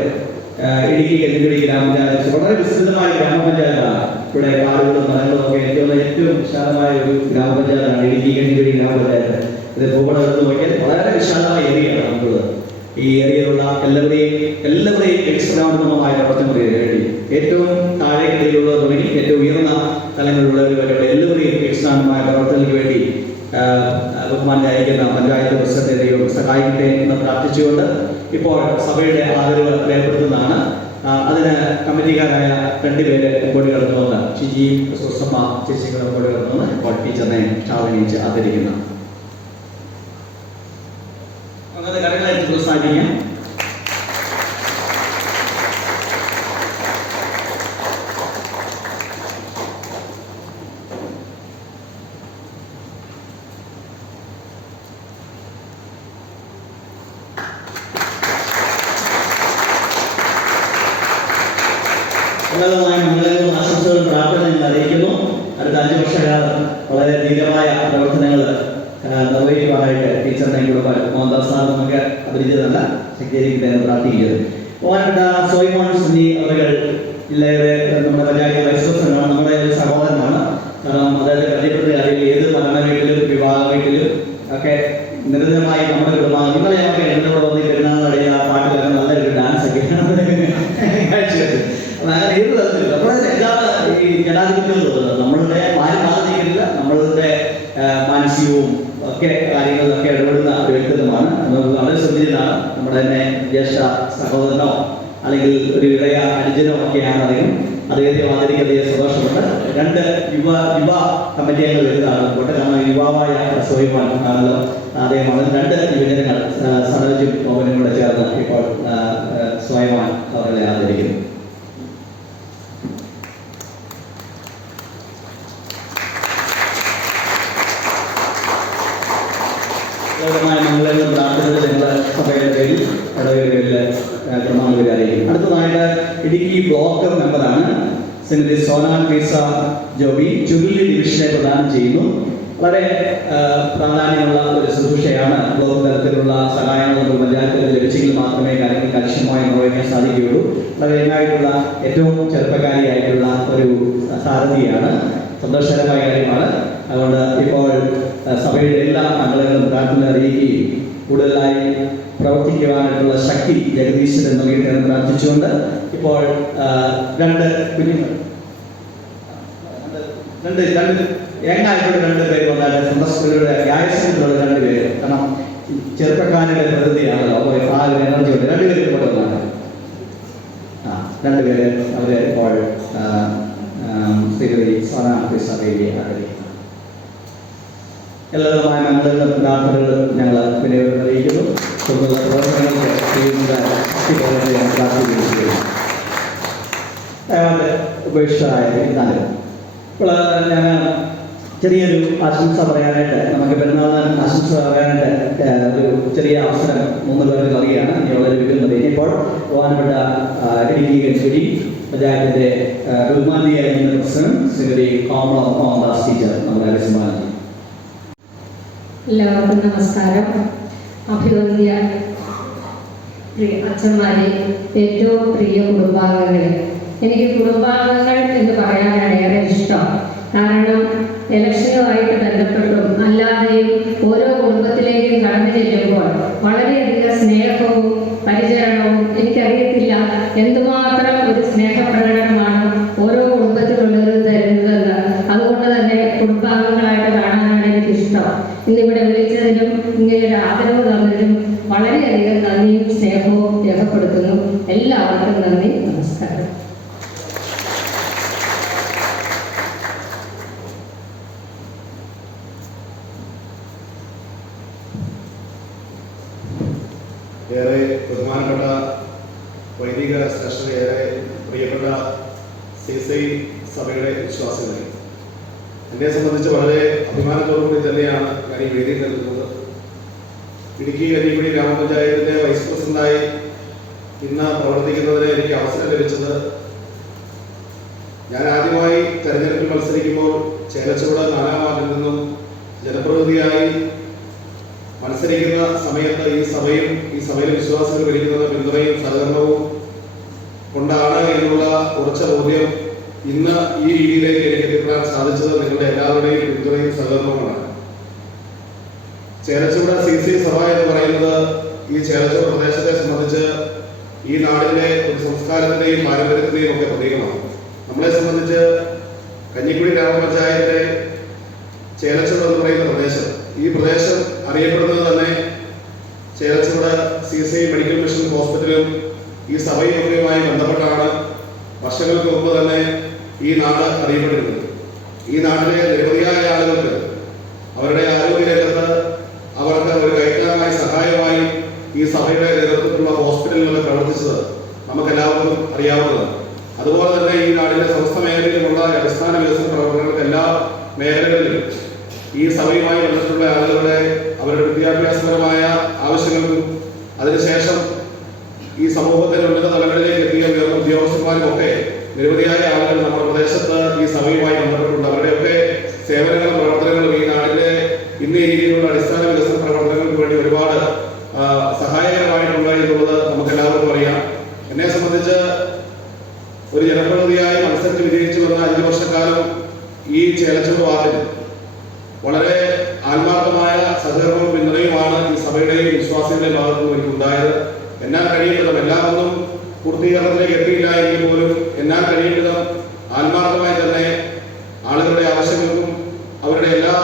ഇടുക്കി കഞ്ഞിക്കുഴി ഗ്രാമപഞ്ചായത്ത് വളരെ വിസ്തൃതമായ ഗ്രാമപഞ്ചായത്താണ്. ഇവിടെ കാടുകളും മരങ്ങളും ഒക്കെ ഏറ്റവും വിശാലമായ ഒരു ഗ്രാമപഞ്ചായത്താണ് ഇടുക്കി കഞ്ഞിക്കുഴി ഗ്രാമപഞ്ചായത്ത്. ഇത് ഭൂപടത്തിൽ നോക്കിയാൽ വളരെ വിശാലമായ ഏരിയയാണ് നമുക്കുള്ളത്. ഈ ഏരിയയിലുള്ള എല്ലാവരെയും വികസനാത്മകമായ പ്രവർത്തനം വേണ്ടി ഏറ്റവും താഴേക്കിടയിലുള്ള തുടങ്ങി ഏറ്റവും ഉയർന്ന തലങ്ങളിലുള്ളവരുടെ എല്ലാവരെയും വികസനാത്മകമായ പ്രവർത്തനങ്ങൾക്ക് വേണ്ടി ബഹുമാനായിരിക്കുന്ന പഞ്ചായത്ത് പ്രസിഡന്റിനെയും സഹായിക്കട്ടെ എന്ന് പ്രാർത്ഥിച്ചുകൊണ്ട് ഇപ്പോൾ സഭയുടെ ആദരവ് രേഖപ്പെടുത്തുന്നതാണ്. അതിന് കമ്മിറ്റിക്കാരായ 2 പേര് മുമ്പോട്ട് കടന്നുവന്ന് ഷിജിയും സുസമ്മ ചേച്ചികളും മുമ്പോട്ട് കടന്നുവന്ന് ഇപ്പോൾ ടീച്ചറിനെ ക്ഷാവനിച്ച് ആദരിക്കുന്നു. അങ്ങനെ കരങ്ങളായിട്ട് പ്രോത്സാഹിപ്പിക്കാം. ഉന്നതമായ മംഗളങ്ങളും ആശംസ ആശംസകളും പ്രാർത്ഥനയും അറിയിക്കുന്നു. അടുത്ത 5 വർഷക്കാലം വളരെ ധീരമായ പ്രവർത്തനങ്ങൾ നിർവഹിക്കുവാനായിട്ട് ടീച്ചറിനെയും കുടുംബം മോഹൻദാസ് സാർ നമുക്ക് അപരിചിതമല്ല, ശക്തിയായിരിക്കും പ്രാർത്ഥിക്കുന്നത്. പോകാനായിട്ട് സോയിമോൻ സിന്ധി അവർ ജില്ലയുടെ നമ്മുടെ പഞ്ചായത്ത് വൈസ് പ്രസിഡന്റാണ്, നമ്മുടെ ഒരു സഹോദരനാണ്. കാരണം അതായത് പരിചയപ്പെട്ട കാര്യത്തിൽ ഏത് പഠന വീട്ടിലും വിവാഹ വീട്ടിലും ഒക്കെ നിരന്തരമായി നമ്മുടെ കുടുംബം ഇന്നലെ ഞങ്ങൾക്ക് എന്നോട് വന്ന് പെരുന്നാൾ നടക്കുന്ന പാട്ടിലൊക്കെ നല്ലൊരു ഡാൻസ് ഒക്കെ കാഴ്ചവെച്ചു. അങ്ങനെ ഏത് തരത്തിലും നമ്മുടെ ഇതാണ് ഈ ജനാധിപത്യം എന്ന് പറയുന്നത്. നമ്മളുടെ മാനസികമില്ല, നമ്മളുടെ മാനസികവും ഒക്കെ കാര്യങ്ങളിലൊക്കെ ഇടപെടുന്ന ഒരു വ്യക്തിത്വമാണ്. നമുക്ക് വളരെ ശ്രദ്ധിച്ചതാണ്. നമ്മുടെ തന്നെ ജ്യേഷ്ഠ സഹോദരനോ അല്ലെങ്കിൽ ഒരു ഇളയ അനുജനോ ഒക്കെയാണ് അദ്ദേഹം. അദ്ദേഹത്തെ ആദരിക്കുന്നതിൽ സന്തോഷമുണ്ട്. 2 യുവ കമ്മിറ്റി അംഗങ്ങൾ വരുന്നതാണ്. കോട്ടയം യുവാവായ സോയിമാൻ ആണല്ലോ അദ്ദേഹമാണ്. 2 യുവജനങ്ങൾ സനോജും മോഹനും കൂടെ ചേർന്ന് ഇപ്പോൾ സോയിമാൻ അവരെ ആദരിക്കുന്നു. മംഗളങ്ങളും പ്രാർത്ഥനകൾ ഞങ്ങൾ സഭയുടെ പേരിൽ ഇടവേളകളിൽ ക്രമാനുഗതി അറിയിക്കും. അടുത്തതായിട്ട് ഇടുക്കി ബ്ലോക്ക് മെമ്പറാണ് ശ്രീമതി സോന ട്രീസ ജോബി ചുരുളി ഡിവിഷനെ പ്രദാനം ചെയ്യുന്നു. വളരെ പ്രാധാന്യമുള്ള ഒരു ശുശ്രൂഷയാണ്. ബ്ലോക്ക് തലത്തിലുള്ള സഹായങ്ങൾ നമ്മൾ പഞ്ചായത്തിൽ ലഭിച്ചെങ്കിൽ മാത്രമേ കാര്യങ്ങൾ കർശനമായി നിർവഹിക്കാൻ സാധിക്കുകയുള്ളൂ. വളരെ യങ്ങായിട്ടുള്ള ഏറ്റവും ചെറുപ്പക്കാരിയായിട്ടുള്ള ഒരു സാരഥിയാണ്. സന്തോഷകരമായ കാര്യമാണ്. അതുകൊണ്ട് ഇപ്പോൾ സഭയുടെ എല്ലാ അംഗങ്ങളും പ്രാർത്ഥന അറിയിക്കുകയും കൂടുതലായി പ്രവർത്തിക്കുവാനായിട്ടുള്ള ശക്തി ജഗദീശ്വരൻ നൽകിയിട്ട് പ്രാർത്ഥിച്ചുകൊണ്ട് ഇപ്പോൾ 2 കുഞ്ഞുങ്ങൾ രണ്ട് യങ്ങായിട്ടുള്ള 2 പേര് വന്നാൽ സന്ദർശകരുടെ വ്യായസത്തിലുള്ള 2 പേര്. കാരണം ചെറുപ്പക്കാരുടെ പ്രകൃതിയാണല്ലോ, അപ്പോൾ ആ ഒരു എനർജി ഉണ്ട്. 2 പേര് ഇപ്പോൾ വന്നാണ്. 2 പേര് അവർ ഇപ്പോൾ ശ്രീമതി സോന ട്രീസ ദേവിയെ ആദരിക്കുന്നു. എല്ലാവിധമായ മംഗളങ്ങളും പ്രാർത്ഥനകളും ഞങ്ങൾ വിനയം അറിയിക്കുന്നു. തുടർന്നുള്ള പ്രവർത്തനങ്ങൾക്ക് ഉപേക്ഷയായിരുന്നാലും ഇപ്പോൾ ഞാൻ ചെറിയൊരു ആശംസ പറയാനായിട്ട്, നമുക്ക് പെരുന്നാളിന് ആശംസ പറയാനായിട്ട് ഒരു ചെറിയ അവസരം 3 പേർക്ക് നൽകുകയാണ്. ഇനി വളരെ വിവരം ഇപ്പോൾ ബഹുമാനപ്പെട്ട ഇടുക്കി ഗഞ്ചുരി പഞ്ചായത്തിൻ്റെ ബഹുമാനിയായ പ്രസിഡന്റ് ശ്രീമതി കോമള മോഹൻദാസ് ടീച്ചർ നമ്മുടെ അഭിസംബോധന ചെയ്യും. എല്ലാവർക്കും നമസ്കാരം. അഭിവന്യ അച്ഛന്മാരെ, ഏറ്റവും പ്രിയ കുടുംബാംഗങ്ങളെ, എനിക്ക് കുടുംബാംഗങ്ങൾ എന്ന് പറയാനാണ് ഏറെ ഇഷ്ടം. കാരണം ഇലക്ഷനുമായിട്ട് ബന്ധപ്പെട്ടും അല്ലാതെയും ഓരോ കുടുംബത്തിലേക്കും കടന്നു ചെല്ലുമ്പോൾ വളരെയധികം സ്നേഹവും പരിചരണവും, എനിക്കറിയത്തില്ല എന്തുമാത്രം ഒരു സ്നേഹപ്രകടനമാണ് ഓരോ കുടുംബത്തിലുള്ളവരും തരുന്നതെന്ന്. അതുകൊണ്ട് തന്നെ കുടുംബാംഗങ്ങളായിട്ട് കാണാനാണ് എനിക്കിഷ്ടം. ഇന്നിവിടെ വിളിച്ചതിനും ഇങ്ങനെ ഒരു ആദരവ് തന്നതിനും വളരെയധികം നന്ദിയും സ്നേഹവും രേഖപ്പെടുത്തുന്നു. എല്ലാവർക്കും നന്ദി, നമസ്കാരം. ഏറെ ബഹുമാനപ്പെട്ട വൈദിക ശ്രേഷ്ഠ, ഏറെ പ്രിയപ്പെട്ട CSI സഭയുടെ വിശ്വാസികളെ, എന്നെ സംബന്ധിച്ച് വളരെ അഭിമാനത്തോടുകൂടി തന്നെയാണ് ഞാൻ ഈ വേദിയിൽ നിൽക്കുന്നത്. ഇടുക്കി അരിക്കുടി ഗ്രാമപഞ്ചായത്തിൻ്റെ വൈസ് പ്രസിഡന്റായി ഇന്ന് പ്രവർത്തിക്കുന്നതിന് എനിക്ക് അവസരം ലഭിച്ചത്, ഞാൻ ആദ്യമായി തെരഞ്ഞെടുപ്പിൽ മത്സരിക്കുമ്പോൾ ചേലച്ചുവട് 4-ാം വാർഡിൽ നിന്നും ജനപ്രതിനിധിയായി മത്സരിക്കുന്ന സമയത്ത് ഈ സഭയിലെ വിശ്വാസികൾ ഭരിക്കുന്ന പിന്തുണയും സഹകരണവും കൊണ്ടാണ് എന്നുള്ള ഉറച്ച ബോധ്യം ഇന്ന് ഈ രീതിയിലേക്ക് എനിക്ക് എത്തിപ്പെടാൻ സാധിച്ചത് നിങ്ങളുടെ എല്ലാവരുടെയും പിന്തുണയും സഹകരണവുമാണ്. ചേലച്ചുവട് CSI സഭ എന്ന് പറയുന്നത് ഈ ചേലച്ചുവട് പ്രദേശത്തെ സംബന്ധിച്ച് ഈ നാടിന്റെ ഒരു സംസ്കാരത്തിന്റെയും പാരമ്പര്യത്തിന്റെയും ഒക്കെ പ്രതീകമാണ്. നമ്മളെ സംബന്ധിച്ച് കഞ്ഞിക്കുഴി ഗ്രാമപഞ്ചായത്തിലെ ചേലച്ചുവട് എന്ന് പറയുന്ന പ്രദേശം, ഈ പ്രദേശം അറിയപ്പെടുന്നത് തന്നെ ചേലച്ചുവട് CSI മെഡിക്കൽ മിഷൻ ഹോസ്പിറ്റലും ഈ സഭയുമായി ബന്ധപ്പെട്ടാണ്. വർഷങ്ങൾക്ക് മുമ്പ് തന്നെ ഈ നാട് അറിയപ്പെട്ടിരുന്നത്. ഈ നാട്ടിലെ നിരവധിയായ ആളുകൾക്ക് അവരുടെ ആരോഗ്യ രംഗത്ത് അവർക്ക് ഒരു കൈത്താങ്ങായി സഹായമായി ഈ സഭയുടെ നേതൃത്വത്തിലുള്ള ഹോസ്പിറ്റലുകൾ പ്രവർത്തിച്ചത് നമുക്കെല്ലാവർക്കും അറിയാവുന്നതാണ്. അതുപോലെ തന്നെ ഈ നാടിന്റെ സമസ്ത മേഖലയിലുമുള്ള അടിസ്ഥാന വികസന പ്രവർത്തനങ്ങൾക്ക് എല്ലാ മേഖലകളിലും ഈ സഭയുമായി ബന്ധപ്പെട്ടുള്ള ആളുകളുടെ അവരുടെ വിദ്യാഭ്യാസപരമായ ആവശ്യങ്ങൾക്കും അതിനുശേഷം ഈ സമൂഹത്തിന്റെ ഉന്നത തലങ്ങളിലേക്ക് എത്തിയ ഉദ്യോഗസ്ഥ ജോസഫ്മാനും ഒക്കെ നിരവധിയായ ആളുകൾ നമ്മുടെ പ്രദേശത്ത് ഈ സഭയുമായി ബന്ധപ്പെട്ടുണ്ട്. അവരുടെയൊക്കെ സേവനങ്ങളും പ്രവർത്തനങ്ങളും ഈ നാടിന്റെ ഇന്ന് ഈ രീതിയിലുള്ള അടിസ്ഥാന വികസന പ്രവർത്തനങ്ങൾക്ക് വേണ്ടി ഒരുപാട് സഹായകരമായിട്ടുണ്ട് എന്നുള്ളത് നമുക്ക് എല്ലാവർക്കും അറിയാം. എന്നെ സംബന്ധിച്ച് ഒരു ജനപ്രതിനിധിയായി മത്സരിച്ച് വിജയിച്ചു വന്ന 5 വർഷക്കാലം ഈ ചേലച്ചുവട് വാർഡിൽ വളരെ ആത്മാർത്ഥമായ സഹകരണവും പിന്തുണയുമാണ് ഈ സഭയുടെയും വിശ്വാസികളുടെയും ഭാഗത്തു നിന്ന് എനിക്കുണ്ടായത്. എന്നാൽ കഴിയും വിധം എല്ലാമൊന്നും പൂർത്തീകരണത്തിലേക്ക് എത്തിയില്ല എങ്കിൽ പോലും എന്നാൽ കഴിയും വിധം ആത്മാർത്ഥമായി തന്നെ ആളുകളുടെ ആവശ്യങ്ങൾക്കും അവരുടെ എല്ലാ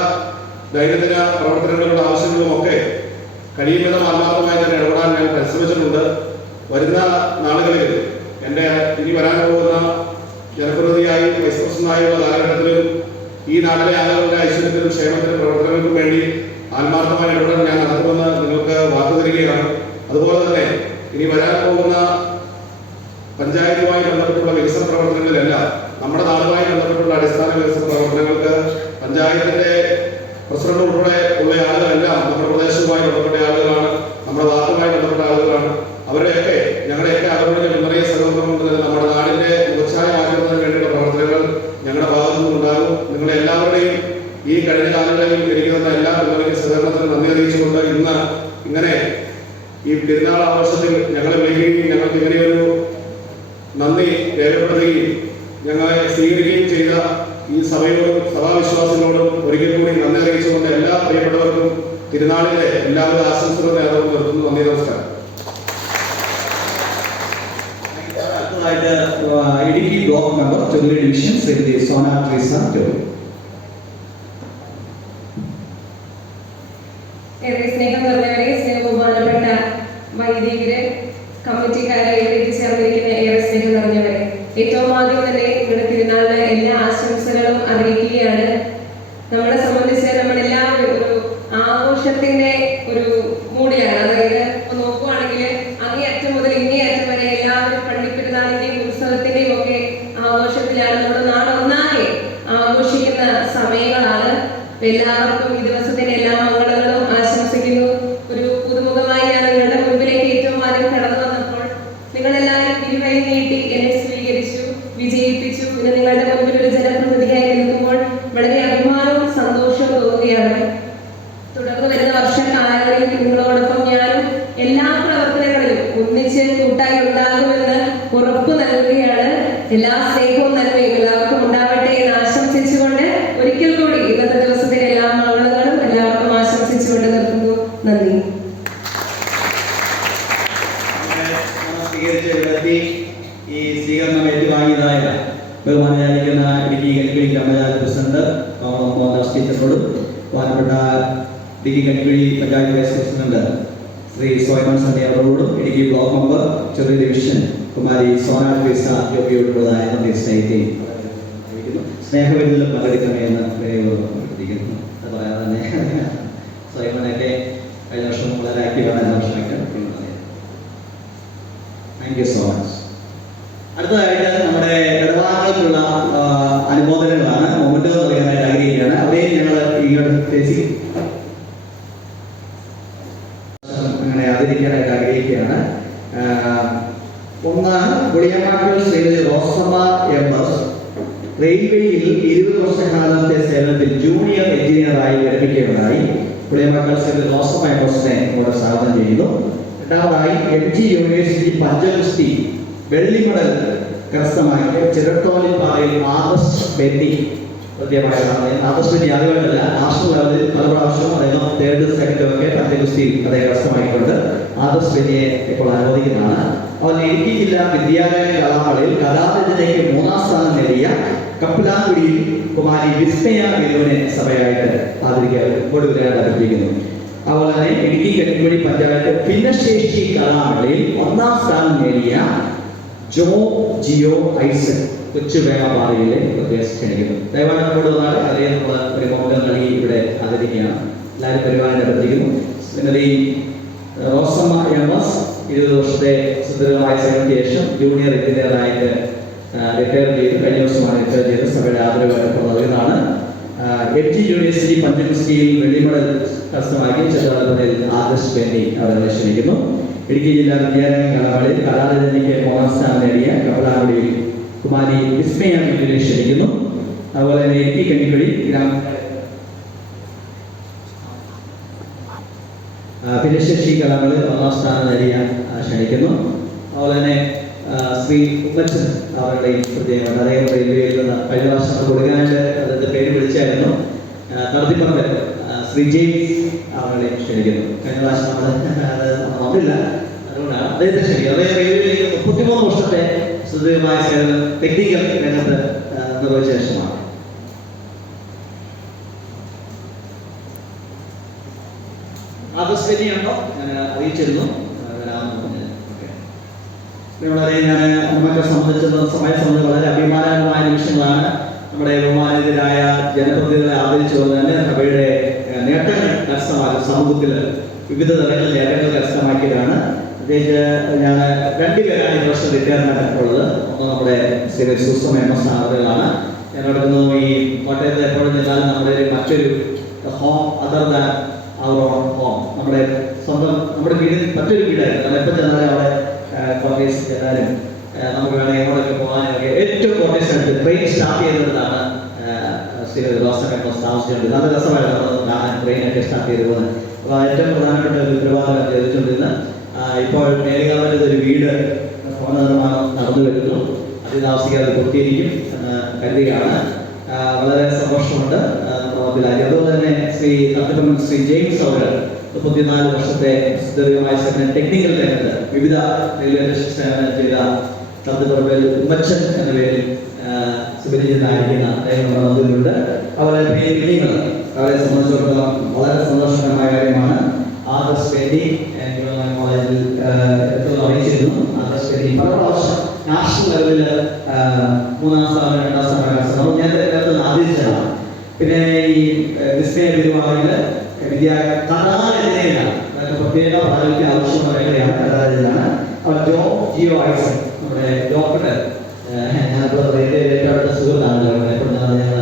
ദൈനംദിന പ്രവർത്തനങ്ങളുടെ ആവശ്യങ്ങളും ഒക്കെ കഴിയും വിധം ആത്മാർത്ഥമായി തന്നെ ഇടപെടാൻ ഞാൻ പരിശ്രമിച്ചിട്ടുണ്ട്. വരുന്ന നാളുകളിൽ എൻ്റെ ഇനി വരാൻ പോകുന്ന ജനപ്രതിനിധിയായി വൈസ് പ്രസിഡന്റായുള്ള കാലഘട്ടത്തിലും ഈ നാട്ടിലെ ആളുകളുടെ ഐശ്വര്യത്തിനും ക്ഷേമത്തിനും പ്രവർത്തനങ്ങൾക്കും വേണ്ടി ആത്മാർത്ഥമായ ഇടപെടൽ ഞാൻ നടത്തുമെന്ന് നിങ്ങൾക്ക് വാക്കു തരികയാണ്. അതുപോലെ തന്നെ ഇനി വരാൻ പോകുന്ന പഞ്ചായത്തുമായി ബന്ധപ്പെട്ടുള്ള വികസന പ്രവർത്തനങ്ങളിലെല്ലാം നമ്മുടെ നാടുമായി ബന്ധപ്പെട്ടുള്ള അടിസ്ഥാന വികസന പ്രവർത്തനങ്ങൾക്ക് പഞ്ചായത്തിന്റെ പ്രസിഡന്റ് ഉൾപ്പെടെ ഉള്ള ആളുകളെല്ലാം നമ്മുടെ പ്രദേശവുമായി ബന്ധപ്പെട്ട ആളുകളാണ്, നമ്മുടെ വാർഡുമായി ബന്ധപ്പെട്ട ആളുകളാണ്. അവരുടെയൊക്കെ ഞങ്ങളുടെയൊക്കെ അവരുടെ പിന്തുണയ സഹകരണം കൊണ്ട് തന്നെ നമ്മുടെ നാടിന്റെ മുഖച്ഛായ മാറ്റുന്നതിന് വേണ്ടിയുള്ള പ്രവർത്തനങ്ങൾ ഞങ്ങളുടെ ഭാഗത്തു നിന്നുണ്ടാകും. നിങ്ങളെ എല്ലാവരുടെയും ഈ കഴിഞ്ഞ കാലങ്ങളിൽ എനിക്ക് തന്ന എല്ലാ പിന്തുണയ്ക്കും സഹകരണത്തിന് നന്ദി അറിയിച്ചുകൊണ്ട് ഇന്ന് ഇങ്ങനെ ഈ പെരുന്നാൾ ആഘോഷത്തിൽ ഞങ്ങളെ വിളിക്കുകയും ഞങ്ങൾക്ക് ഇങ്ങനെയൊരു നന്ദി രേഖപ്പെടുത്തുകയും ഞങ്ങളെ സ്വീകരിക്കുകയും ചെയ്ത ഈ സഭയോടും സഭാവിശ്വാസികളോടും ഒരിക്കൽ കൂടി നന്ദി അറിയിച്ചുകൊണ്ട് എല്ലാ പ്രിയപ്പെട്ടവർക്കും തിരുനാളിലെ എല്ലാവിധ ആശംസകളും നേതാവും നിർത്തുന്നു. നന്ദി, നമസ്കാരം. അടുത്തതായിട്ട് ഇടുക്കി ബ്ലോക്ക് മെമ്പർ ചൊവ്വ ഡിവിഷൻ ശ്രീമതി സോന ട്രീസ ജോലി. ഏറെ സ്നേഹം നിറഞ്ഞവരെ, സ്നേഹബഹുമാനപ്പെട്ട വൈദികരെ, കമ്മിറ്റിക്കാരെ, എത്തിച്ചേർന്നിരിക്കുന്ന ഏറെ സ്നേഹം നിറഞ്ഞവരെ, ഏറ്റവും ആദ്യം തന്നെ നിങ്ങളുടെ തിരുനാളിന് എല്ലാ ആശംസകളും അറിയിക്കുകയാണ്. നമ്മളെ സംബന്ധിച്ച് നമ്മളെല്ലാവരും ഒരു ആഘോഷത്തിന്റെ ഒരു മൂടിയാണ്. അതായത് നോക്കുവാണെങ്കിൽ അങ്ങേയറ്റം മുതൽ ഇങ്ങേയറ്റം വരെ എല്ലാവരും പള്ളിപ്പെരുന്നാളിന്റെയും ഉത്സവത്തിന്റെയും ഒക്കെ ആഘോഷത്തിലാണ്. നമ്മുടെ നാടൊന്നാകെ ആഘോഷിക്കുന്ന സമയങ്ങളാണ്. എല്ലാവർക്കും ഈ ദിവസത്തിന്റെ എല്ലാ മംഗളങ്ങളും ആശംസിക്കുന്നു. ഒരു പുതുമുഖമായി ഞാൻ നിങ്ങളുടെ മുൻപിലേക്ക് ഏറ്റവും ആദ്യം കടന്നു വന്നപ്പോൾ നിങ്ങളെല്ലാവരും ഇരുവൈ നീട്ടി എന്നെ സ്വീകരിച്ചു, വിജയിപ്പിച്ചു. പിന്നെ നിങ്ങളുടെ മുൻപിൽ ഒരു ജനപ്രതിനിധിയായി നിൽക്കുമ്പോൾ വളരെ അഭിമാനവും സന്തോഷവും തോന്നുകയാണ്. തുടർന്ന് വരുന്ന വർഷക്കാലങ്ങളിൽ നിങ്ങളോടൊപ്പം ഞാനും എല്ലാ പ്രവർത്തനങ്ങളിലും ഒന്നിച്ച് കൂട്ടായി ഉണ്ടാകുമെന്ന് ഉറപ്പു നൽകുകയാണ്. എല്ലാ സ്നേഹവും നന്മയും എല്ലാവർക്കും ഉണ്ടാവട്ടെ എന്ന് ആശംസിച്ചുകൊണ്ട് ഒരിക്കൽ കൂടി ഇന്നത്തെ ദിവസത്തിന്റെ എല്ലാ മംഗളങ്ങളും എല്ലാവർക്കും ആശംസിച്ചുകൊണ്ട് നിർത്തുന്നു. നന്ദി. ഈ സ്വീകരണം ഏറ്റുവാങ്ങിയതായ ബഹുമാനായിരിക്കുന്ന ഇടുക്കി കണിക്കുഴി ഗ്രാമപഞ്ചായത്ത് പ്രസിഡന്റ് മോഹൻദാസ് ടീച്ചറോടും ബഹുമാനപ്പെട്ട ഇടുക്കി കണിക്കുഴി പഞ്ചായത്ത് വൈസ് പ്രസിഡന്റ് ശ്രീ സോയ്മൻ സണ്ണി അവരോടും ഇടുക്കി ബ്ലോക്ക് മെമ്പർ ചൊവ്വ ഡിവിഷൻ കുമാരി സോന ട്രീസ ജോബിയോടുള്ളതായ നന്ദി സ്നേഹവിരുന്നിലും പങ്കെടുക്കണമെന്ന് ഓർമ്മിപ്പിക്കുന്നു. അത് പറയാതെ തന്നെ സോയ്മനൊക്കെ കഴിഞ്ഞ വർഷം വളരെ ആക്റ്റീവാണ്. എല്ലാ വർഷമൊക്കെ താങ്ക് യു സോ മച്ച്. അടുത്തതായിട്ട് നമ്മുടെ ഇടപാടുകൾക്കുള്ള അനുമോദനങ്ങളാണ്. മൊമെന്റോ പറയാനായിട്ട് ആഗ്രഹിക്കുകയാണ്. അവരെയും ഞങ്ങൾ അങ്ങനെ ആദരിക്കാനായിട്ട് ആഗ്രഹിക്കുകയാണ്. ഒന്നാണ് പുളിയമാട്ടിൽ ശ്രീമതി റോസമ്മ MS റെയിൽവേയിൽ 20 വർഷക്കാലത്തെ സേവനത്തിൽ ജൂനിയർ എഞ്ചിനീയറായി വിരമിക്കുകയുണ്ടായി. പുളിയമാട്ടിൽ ശ്രീമതി റോസമ്മ MSനെ ഇവിടെ സ്വാഗതം ചെയ്യുന്നു. രണ്ടാമതായി MG യൂണിവേഴ്സിറ്റി പഞ്ചഗുസ്തി വെള്ളി മെഡൽ കരസ്ഥമാക്കിയ ചിരട്ടോലിപ്പാറയിൽ ആദർശ് ബെന്നി പ്രത്യേകമായിട്ടാണ്. ആദർശ് ബെന്നി ആദ്യമായിട്ടല്ല, നാഷണൽ ലെവലിൽ പല പ്രാവശ്യവും അദ്ദേഹം 3rd 2nd ഒക്കെ പഞ്ചഗുസ്തി അദ്ദേഹം കരസ്ഥമാക്കിക്കൊണ്ട് ആദർശ് ബെന്നിയെ ഇപ്പോൾ അനുവദിക്കുന്നതാണ്. അവൻ ഇടുക്കി ജില്ലാ വിദ്യാലയ കലാമേളയിൽ കലാരചനയ്ക്ക് 3ാം സ്ഥാനം നേടിയ കപ്പിലാങ്കുടിയിൽ കുമാരി വിസ്മയ ഗിരുവിനെ സഭയായിട്ട് ആദരിക്കാൻ കൊടുവരാൻ ആരംഭിക്കുന്നു. അതുപോലെ തന്നെ ഇടുക്കി കണിക്കുഴി പഞ്ചായത്ത് ഭിന്നശേഷി കലാമേളയിൽ 1ാം സ്ഥാനം നേടിയ ജിയോ ഐസക് കൊച്ചുവേങ്ങാപ്പാറയിലെ ക്ഷണിക്കുന്നു. ദയവായി കൂടുതലാണ് അതേ നമ്മൾ ഒരു മൗനം നൽകി ഇവിടെ ആദരിക്കുകയാണ്. എല്ലാവരും പരിപാലനം നടത്തിക്കുന്നു. ശ്രീമതി റോസമ്മ MS 20 വർഷത്തെ സുദീർഘമായ സേവനത്തിന് ശേഷം ജൂനിയർ എഞ്ചിനീയറായിട്ട് റിട്ടയർ ചെയ്ത് കഴിഞ്ഞ ദിവസമാണ് റിട്ടയർ ചെയ്ത് സഭയുടെ ആദരവായിട്ട് നൽകുന്നതാണ്. MG യൂണിവേഴ്സിറ്റി പഞ്ചഗുസ്തിയിൽ വെള്ളി മെഡൽ കരസ്ഥമാക്കി ചെറുതാളത്തിൽ ആദർശ് ബെന്നി അവരെ ക്ഷണിക്കുന്നു. ഇടുക്കി ജില്ലാ വിദ്യാലയ കലാകളിൽ കലാരചനയ്ക്ക് 3ാം സ്ഥാനം നേടിയ കപ്പലാകുടിയിൽ കുമാരി വിസ്മയ വീട്ടിൽ ക്ഷണിക്കുന്നു. അതുപോലെ തന്നെ ഇടുക്കി കഞ്ഞിക്കുഴി ഭിന്നശേഷി കലാകളിൽ 1ാം സ്ഥാനം നേടിയ ക്ഷണിക്കുന്നു. അതുപോലെ തന്നെ ശ്രീ ഉമ്മച്ചൻ അവരുടെയും പ്രത്യേകത അദ്ദേഹം റെയിൽവേയിൽ നിന്ന് കഴിഞ്ഞ വർഷം കൊടുക്കാനായിട്ട് അതിൻ്റെ പേര് വിളിച്ചായിരുന്നു. നടത്തിപ്പറമ്പ് ശ്രീ ജെയിംസ് അവരുടെയും ക്ഷണിക്കുന്നു. കഴിഞ്ഞ പ്രാവശ്യം നമ്മൾ വന്നില്ല, അതുകൊണ്ടാണ് അദ്ദേഹത്തെ ക്ഷണിക്കുന്നത്. അദ്ദേഹം റെയിൽവേയിൽ 33 വർഷത്തെ സുദീർഘമായ സേവനം ടെക്നിക്കൽ രംഗത്ത് നിർവഹിച്ച ശേഷമാണ്. ആദർശിയാണോ ഞാൻ അറിയിച്ചിരുന്നു. വളരെ നമ്മെ സംബന്ധിച്ച് വളരെ അഭിമാനകരമായ നിമിഷങ്ങളാണ്. നമ്മുടെ ബഹുമാനിതരായ ജനപ്രതിനിധികളെ ആദരിച്ചുകൊണ്ട് തന്നെ സഭയുടെ നേട്ടങ്ങൾ കരസ്ഥമാക്കി, സമൂഹത്തിൽ വിവിധ തലങ്ങളിൽ നേട്ടങ്ങൾ കരസ്ഥമാക്കിയതാണ്. പ്രത്യേകിച്ച് ഞാൻ 2 പേരാണ് ഈ വർഷം റിട്ടയർമെന്റ്. ഒന്ന് നമ്മുടെ ശ്രീ സുസം MS അവരുകളാണ്. ഞാനോടൊന്ന് ഈ കോട്ടയത്ത് എപ്പോഴും ചെന്നാലും നമ്മുടെ മറ്റൊരു home other than our own home, നമ്മുടെ സ്വന്തം നമ്മുടെ വീടിൽ മറ്റൊരു വീടായിരുന്നു. കാരണം എപ്പോൾ ചെന്നാലും അവിടെ കോട്ടേഴ്സ് ചെന്നാലും നമുക്ക് വേണമെങ്കിൽ എങ്ങോട്ടൊക്കെ പോകാനൊക്കെ ഏറ്റവും കോട്ടേഴ്സ് അടുത്ത് ട്രെയിൻ സ്റ്റാർട്ട് ചെയ്യുന്നതാണ് ശ്രീ റോസൻ MS താമസിച്ചുകൊണ്ട് നല്ല രസമായിരുന്നു കാണാൻ ട്രെയിനൊക്കെ സ്റ്റാർട്ട് ചെയ്ത് പോകുന്നത്. അപ്പോൾ ഏറ്റവും പ്രധാനപ്പെട്ട ഒരു ഉത്തരവാദിത്തം ചോദിച്ചുകൊണ്ടിരുന്ന ഇപ്പോൾ മേലുകാവിൻ്റെ ഒരു വീട് നിർമ്മാണം നടന്നു വരുന്നു. അതിതാമസിക്കാതെ പൂർത്തീകരിക്കും എന്ന് കരുതുകയാണ്. വളരെ സന്തോഷമുണ്ട്. അതുപോലെ തന്നെ ശ്രീ ജെയിംസ് അവർ 34 വർഷത്തെ സുദീർഘമായ സേവനം ടെക്നിക്കൽ രംഗത്ത് വിവിധ റെയിൽവേ സേവനം ചെയ്ത തദ്ദേശ ഉമ്മച്ചൻ എന്ന പേരിൽ സുപരിചിതനായിരിക്കുന്ന അദ്ദേഹം വന്നിട്ടുണ്ട്. അവരെ കുഞ്ഞുങ്ങൾ അവരെ സംബന്ധിച്ചിടത്തോളം വളരെ സന്തോഷകരമായ കാര്യമാണ്. ആദർശ് വേണ്ടി കോളേജിൽ അറിയിച്ചിരുന്നു. ആദർശ് വേണ്ടി പല പ്രാവശ്യം നാഷണൽ ലെവലിൽ 3ാം സ്ഥാനം 2ാം സ്ഥാനം ഞാൻ ആദരിച്ചതാണ്. പിന്നെ ഈ വിസ്മയ പെരുമാറിൽ കഥാരചനയാണ് പ്രത്യേക പ്രായോഗിക ആവശ്യമായ കഥാരചനയാണ്. അവർ ജിയോ ഐസക് നമ്മുടെ ഡോക്ടർ ഞാനിപ്പോൾ ഏറ്റവും സുഹൃത്താണല്ലോ. എപ്പോഴും ഞങ്ങൾ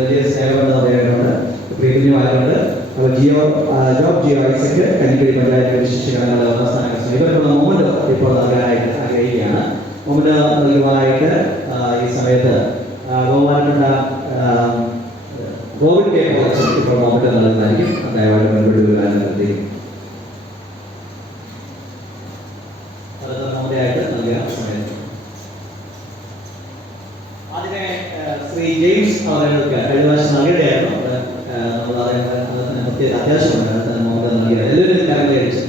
വലിയ സേവനം പറയാറുണ്ട്, പ്രിയമായതുകൊണ്ട്. അപ്പോൾ ജിയോ ഐസക് കഞ്ഞിക്കുഴി പഞ്ചായത്ത് വിശിഷ്ടകാലങ്ങളുടെ അവസ്ഥാന ഇവർക്കുള്ള മൊമെന്റ് ഇപ്പോൾ നൽകാനായിട്ട് ആഗ്രഹിക്കുകയാണ്. മൊമെന്റ് നൽകുവാനായിട്ട് ഈ സമയത്ത് ബഹുമാനപ്പെട്ട കോവിഡ് കെയർ ഇപ്പോൾ മൊമെന്റ് നൽകുന്നതായിരിക്കും. ദയവായി ബന്ധപ്പെടുവാനും നിർദ്ദേശിക്കും. മൊമെന്റായിട്ട് നൽകുക സമയത്ത് ആദ്യമേ ശ്രീ ജെയിംസ് അവർക്ക് കഴിഞ്ഞ പ്രാവശ്യം നൽകിയതായിരുന്നു. നമ്മൾ അതിന് അത്യാവശ്യമുണ്ട് അതിന് മൊമെന്റ് നൽകിയത്. എല്ലാവരും കാര്യങ്ങൾ കഴിച്ചു.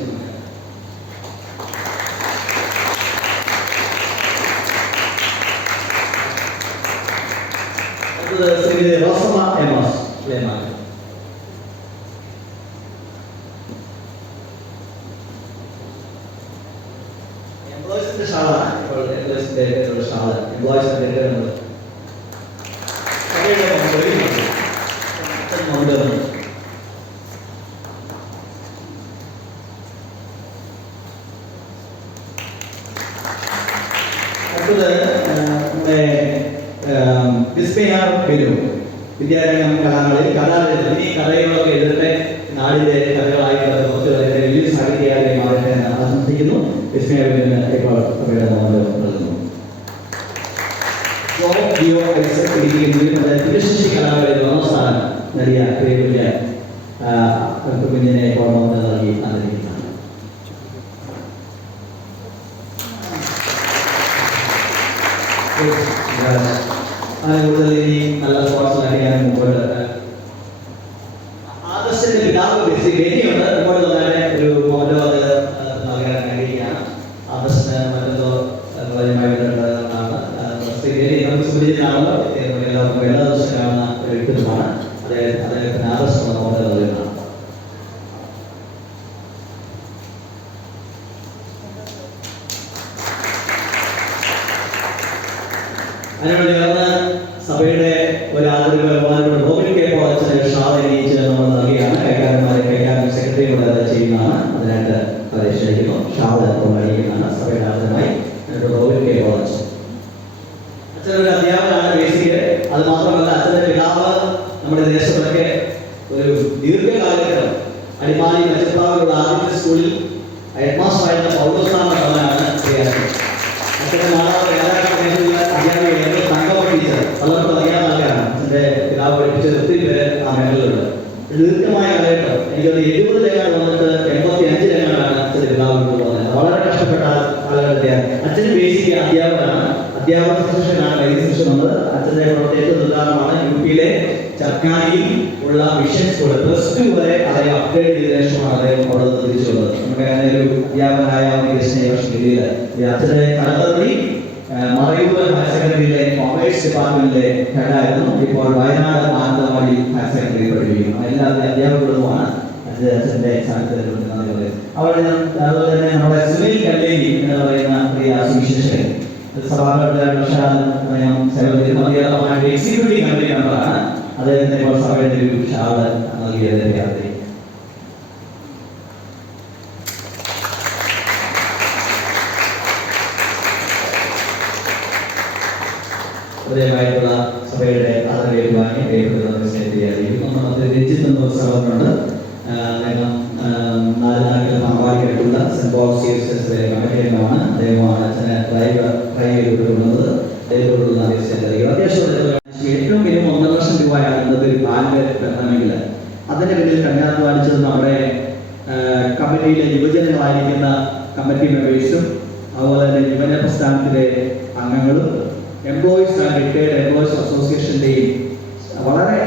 ശ്രീ റോസമ്മ MS എംപ്ലോയീസിന്റെ ഷാളാണ്. ഇപ്പോൾ എംപ്ലോയീസിന്റെ ഷാള് എംപ്ലോയീസിന്റെ നമ്മുടെ വിസ്മയാർ വരും. വിദ്യാരംഗം കലാകളിൽ കഥാരചന ഈ കഥകളൊക്കെ എഴുതട്ടെ, നാടിന്റെ കഥകളായിട്ട് പുറത്തു വരുന്ന വലിയ സാഹിത്യകാരെ മാറട്ടെ എന്ന് ആശംസിക്കുന്നു. വിസ്മയവിന് ഇപ്പോൾ അവരുടെ നൽകുന്നു. ഭിന്നശേഷി കലാകളിൽ 1ാം സ്ഥാനം നേടിയ പ്രിയകുഞ്ഞ് കുഞ്ഞിനെ ഇപ്പോൾ നൽകി ആദരിക്കുന്നതാണ്. കൂടുതൽ ഇനി നല്ല സ്പോർട്സ് കളിക്കാനും മുമ്പോട്ട് ആദർശന്റെ പിതാവ് വേദിയുണ്ട്. മുമ്പോട്ട് തന്നെ ഒരു മോഡോ അത് നൽകാൻ ആഗ്രഹിക്കുകയാണ്. ആദർശന് മറ്റെന്തോ കാര്യമായി ബന്ധപ്പെട്ടതാണ്. നമുക്ക് സുപരിചിതനാണല്ലോ, എല്ലാവർക്കും എല്ലാ ദിവസം കാണുന്ന ഒരു വ്യക്തിത്വമാണ്. അദ്ദേഹത്തിന് ആദർശമുള്ള മോഡൽ നൽകുന്നതാണ്. അതിനോട് ചേർന്ന് സഭയുടെ ഒരാദരവ് ബഹുമാനപ്പെട്ട റോബിൻ കെ കോളേജിന്റെ ഷാൾ അണിയിച്ച് നമ്മൾ നൽകുകയാണ്. കൈകാര്യം സെക്രട്ടറിയോട് ചെയ്യുന്നതാണ്. അതിനായിട്ട് അവരെ ക്ഷണിക്കുന്നു. ഷാൾ അണിയിക്കുന്നതാണ് സഭയുടെ ആദരമായി റോബിൻ കെ കോളേജ്. അച്ഛനൊരു അധ്യാപകനാണ് ബേസിക്. അത് മാത്രമല്ല അച്ഛൻ്റെ പിതാവ് നമ്മുടെ ദേശത്തൊക്കെ ഒരു ദീർഘകാലഘട്ടം അടിമാലി മെച്ചപ്പാവിലുള്ള ആദ്യത്തെ സ്കൂളിൽ ഹെഡ്മാസ്റ്ററായിരുന്ന പൗലോസാണ് പറഞ്ഞാണ് ചെയ്യാറ്. അച്ഛൻ്റെ മാതാവ് ഏതാണ്ട് അധ്യാപികയായിരുന്നു തങ്കമ്മ ടീച്ചർ. പലർക്കും അറിയാവുന്നതാണ്. അച്ഛൻ്റെ പിതാവ് പഠിപ്പിച്ചത് ഒത്തിരി പേര് ആ മേഖലയിലുണ്ട്. ദീർഘമായ കാലഘട്ടം എനിക്കത് 70 വന്നിട്ട് 85 അച്ഛൻ്റെ പിതാവ് പോകുന്നത്. വളരെ കഷ്ടപ്പെട്ട കാലഘട്ടത്തെയാണ്. അച്ഛന് ബേസിക് അധ്യാപകനാണ്, അധ്യാപക ശിക്ഷകനാണ് വൈദ്യ ശിക്ഷ വന്നത്. അച്ഛൻ്റെ പ്രവർത്തനത്തിന് ഉദാഹരണമാണ് യുപിയിലെ ചർക്കാനിയിൽ ഉള്ള മിഷൻ സ്കൂൾ +2 വരെ അദ്ദേഹം അപ്ഗ്രേഡ് ചെയ്ത ശേഷമാണ് അദ്ദേഹം അവിടെ തിരിച്ചുള്ളത്. നമുക്ക് അങ്ങനെ ഒരു അധ്യാപകനായ രീതിയിൽ അച്ഛൻ്റെ കടകറി മറയൂർ ഹയർ സെക്കൻഡറിയിലെ കൊമേഴ്സ് ഡിപ്പാർട്ട്മെന്റിലെ ഹെഡായിരുന്നു. ഇപ്പോൾ വയനാട് മാനന്തവാടി ഹയർ സെക്കൻഡറി പഠിപ്പിക്കുന്നു. എല്ലാ അധ്യാപകരുമാണ് അച്ഛൻ്റെ സാന്നിധ്യത്തിൽ നന്ദി. അതുപോലെ തന്നെ നമ്മുടെ സുനിൽ കല്ലേരി എന്ന് പറയുന്ന പ്രിയ സുവിശേഷകൻ സഭാകളുടെ എക്സിക്യൂട്ടീവ് കമ്മിറ്റി മെമ്പറാണ്. അദ്ദേഹത്തിന് ഇപ്പോൾ സഭയുടെ ഒരു ഷാള് നൽകിയത് യാത്ര ഹൃദയമായിട്ടുള്ള സഭയുടെ ആദരവേറ്റുവാങ്ങി രഞ്ജിത്ത് എന്ന സഹോദരനുണ്ട്. അദ്ദേഹം 4 നാട്ടിലെ പങ്കാളിയായിട്ടുള്ള സെന്റ് പോൾ സീരിയസ് കമ്മിറ്റിയാണ്. അദ്ദേഹമാണ് അച്ഛനെ ട്രൈ ചെയ്തിട്ടുള്ളത്. അദ്ദേഹത്തോടുള്ള അത്യാവശ്യം ഏറ്റവും മിനിമം 1.5 ലക്ഷം രൂപയാകുന്നത് ഒരു ബാങ്ക് വരണമെങ്കിൽ. അതിൻ്റെ പിന്നിൽ കന്യാധ്വാനിച്ചത് നമ്മുടെ കമ്മിറ്റിയിലെ യുവജനങ്ങളായിരിക്കുന്ന കമ്മിറ്റി മെമ്പേഴ്സും അതുപോലെ തന്നെ യുവജന പ്രസ്ഥാനത്തിലെ അംഗങ്ങളും എംപ്ലോയീസ് ആൻഡ് റിട്ടയർഡ് എംപ്ലോയീസ് അസോസിയേഷൻ്റെയും വളരെ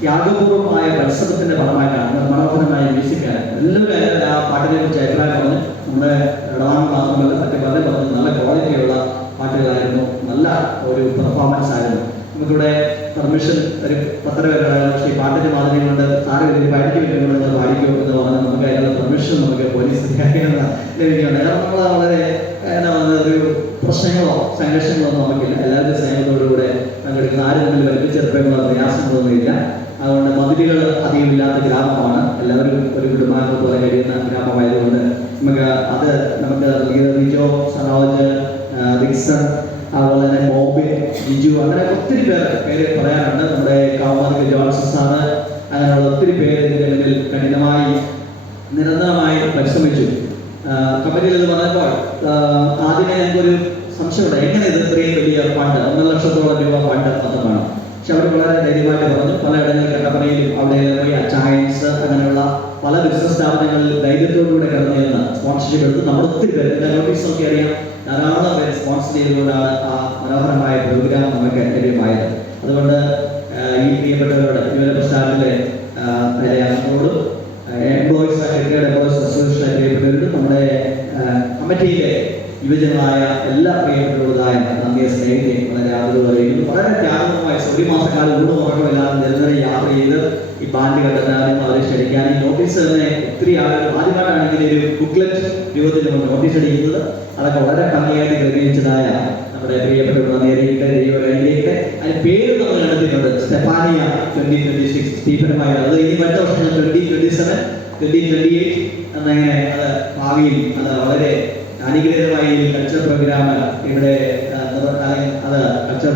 ത്യാഗപൂർവമായ പരിശ്രമത്തിൻ്റെ ഫലമായിട്ടാണ്. മനോഹരമായ മ്യൂസിക്കാണ്. എല്ലാവരും ആ പാട്ടിനെ കുറിച്ച് അഭിപ്രായം പറഞ്ഞു. നമ്മുടെ ഇടവാങ്ങ് മാത്രമല്ല മറ്റേ പല പറഞ്ഞു നല്ല ക്വാളിറ്റിയുള്ള പാട്ടുകളായിരുന്നു, നല്ല ഒരു പെർഫോമൻസ് ആയിരുന്നു. നമുക്കിവിടെ പെർമിഷൻ ഒരു 10 പേരുണ്ടായിരുന്നു. പക്ഷേ ഈ പാട്ടിൻ്റെ മാതിരി കൊണ്ട് സാറ് ഇതിൽ പാടിക്കും വരുന്നത് പാടിക്കും എന്ന് പറഞ്ഞാൽ നമുക്ക് അതിനുള്ള പെർമിഷൻ നമുക്ക് പോലീസ് ലഭിക്കുകയാണ്. കാരണം നമ്മൾ വളരെ ഒരു പ്രശ്നങ്ങളോ സംഘർഷങ്ങളോ ഒന്നും നമുക്കില്ല. എല്ലാവരും സ്നേഹത്തോടുകൂടെ പങ്കെടുക്കുന്ന ആരും തമ്മിൽ വലിപ്പിച്ചെറുപ്പങ്ങളോ പ്രയാസങ്ങളൊന്നും ഇല്ല. അതുകൊണ്ട് മതിലുകൾ അധികമില്ലാത്ത ഗ്രാമമാണ്. എല്ലാവരും ഒരു കുടുംബാംഗം പോലെ കഴിയുന്ന ഗ്രാമമായതുകൊണ്ട് നമുക്ക് റിജോ, സനോജ്, റിക്സൺ, അതുപോലെ തന്നെ ബോബിൻ, ജിജു, അങ്ങനെ ഒത്തിരി പേര് പറയാനുണ്ട്. നമ്മുടെ കാവുമാർക്ക് ജോൺസൺ സാറ്, അങ്ങനെയുള്ള ഒത്തിരി പേര് ഇതിൻ്റെ മുന്നിൽ കഠിനമായി നിരന്തരമായി പരിശ്രമിച്ചു. കമ്പനിയിൽ ഇത് പറഞ്ഞപ്പോൾ ആദ്യമേ ഞങ്ങൾക്കൊരു സംശയമുണ്ട്, എങ്ങനെ ഇത് ഇത്രയും വലിയ ഫണ്ട് 1 ലക്ഷത്തോളം രൂപ ഫണ്ട് മാത്രമാണ്. പക്ഷെ അവർ വളരെ ധൈര്യമായിട്ട് പറഞ്ഞു. പലയിടങ്ങളിൽ കട്ടപ്പനയിലും അവിടെ പോയി ചായൻസ് അങ്ങനെയുള്ള പല ബിസിനസ് സ്ഥാപനങ്ങളിൽ ധൈര്യത്തോടുകൂടെ കടന്നു ചെന്ന് സ്പോൺസർഷിപ്പ് എടുത്ത് നമ്മൾ ഒത്തിരി പേര് നോട്ടീസ് നോക്കി അറിയാം, ധാരാളം പേര് സ്പോൺസർ ചെയ്തുകൊണ്ടാണ് ആ മനോഹരമായ പ്രോഗ്രാം നമുക്ക് ലഭ്യമായത്. അതുകൊണ്ട് ഈ പ്രിയപ്പെട്ടവരോട് യുവജന പ്രസ്ഥാനത്തിലെ അംഗങ്ങളോടും എംപ്ലോയീസ് റിട്ടയർഡ് എംപ്ലോയീസ് അസോസിയേഷൻ പ്രിയപ്പെട്ടവരോടും നമ്മുടെ കമ്മിറ്റിയിലെ യുവജനമായ എല്ലാ പ്രിയപ്പെട്ടവരുടേതായ നന്ദിയെ സ്നേഹിക്കുകയും വളരെ ആദരവ് വളരെ ത്യാഗമായി 1 മാസക്കാലം ഊണുറക്കമില്ലാതെ നിരന്തരം യാത്ര ചെയ്ത് ഈ ബാൻഡ് കണ്ടെത്താനും അവരെ ക്ഷണിക്കാനും നോട്ടീസ് തന്നെ ഒത്തിരി ആളുകൾ ആദ്യമായിട്ടാണ് ഇങ്ങനെ ഒരു ബുക്ക്ലെറ്റ് രൂപത്തിൽ നമ്മൾ നോട്ടീസ് അടിക്കുന്നത്. അതൊക്കെ വളരെ ഭംഗിയായിട്ട് ക്രമീകരിച്ചതായ നമ്മുടെ പ്രിയപ്പെട്ടവർ നേരിട്ട് ദൈവകയിലേക്ക് അതിന് പേര് നമ്മൾ കണ്ടെത്തിയിട്ടുണ്ട്. സ്റ്റെഫാനിയ 2026 സ്റ്റീഫനുമായി. അത് ഇനി അടുത്ത വർഷം 2027 2028 എന്നങ്ങനെ അത് ഭാവിയിൽ അത് വളരെ അനുഗ്രഹമായി കൾച്ചർ പ്രോഗ്രാം ഇവിടെ അത് കൾച്ചർ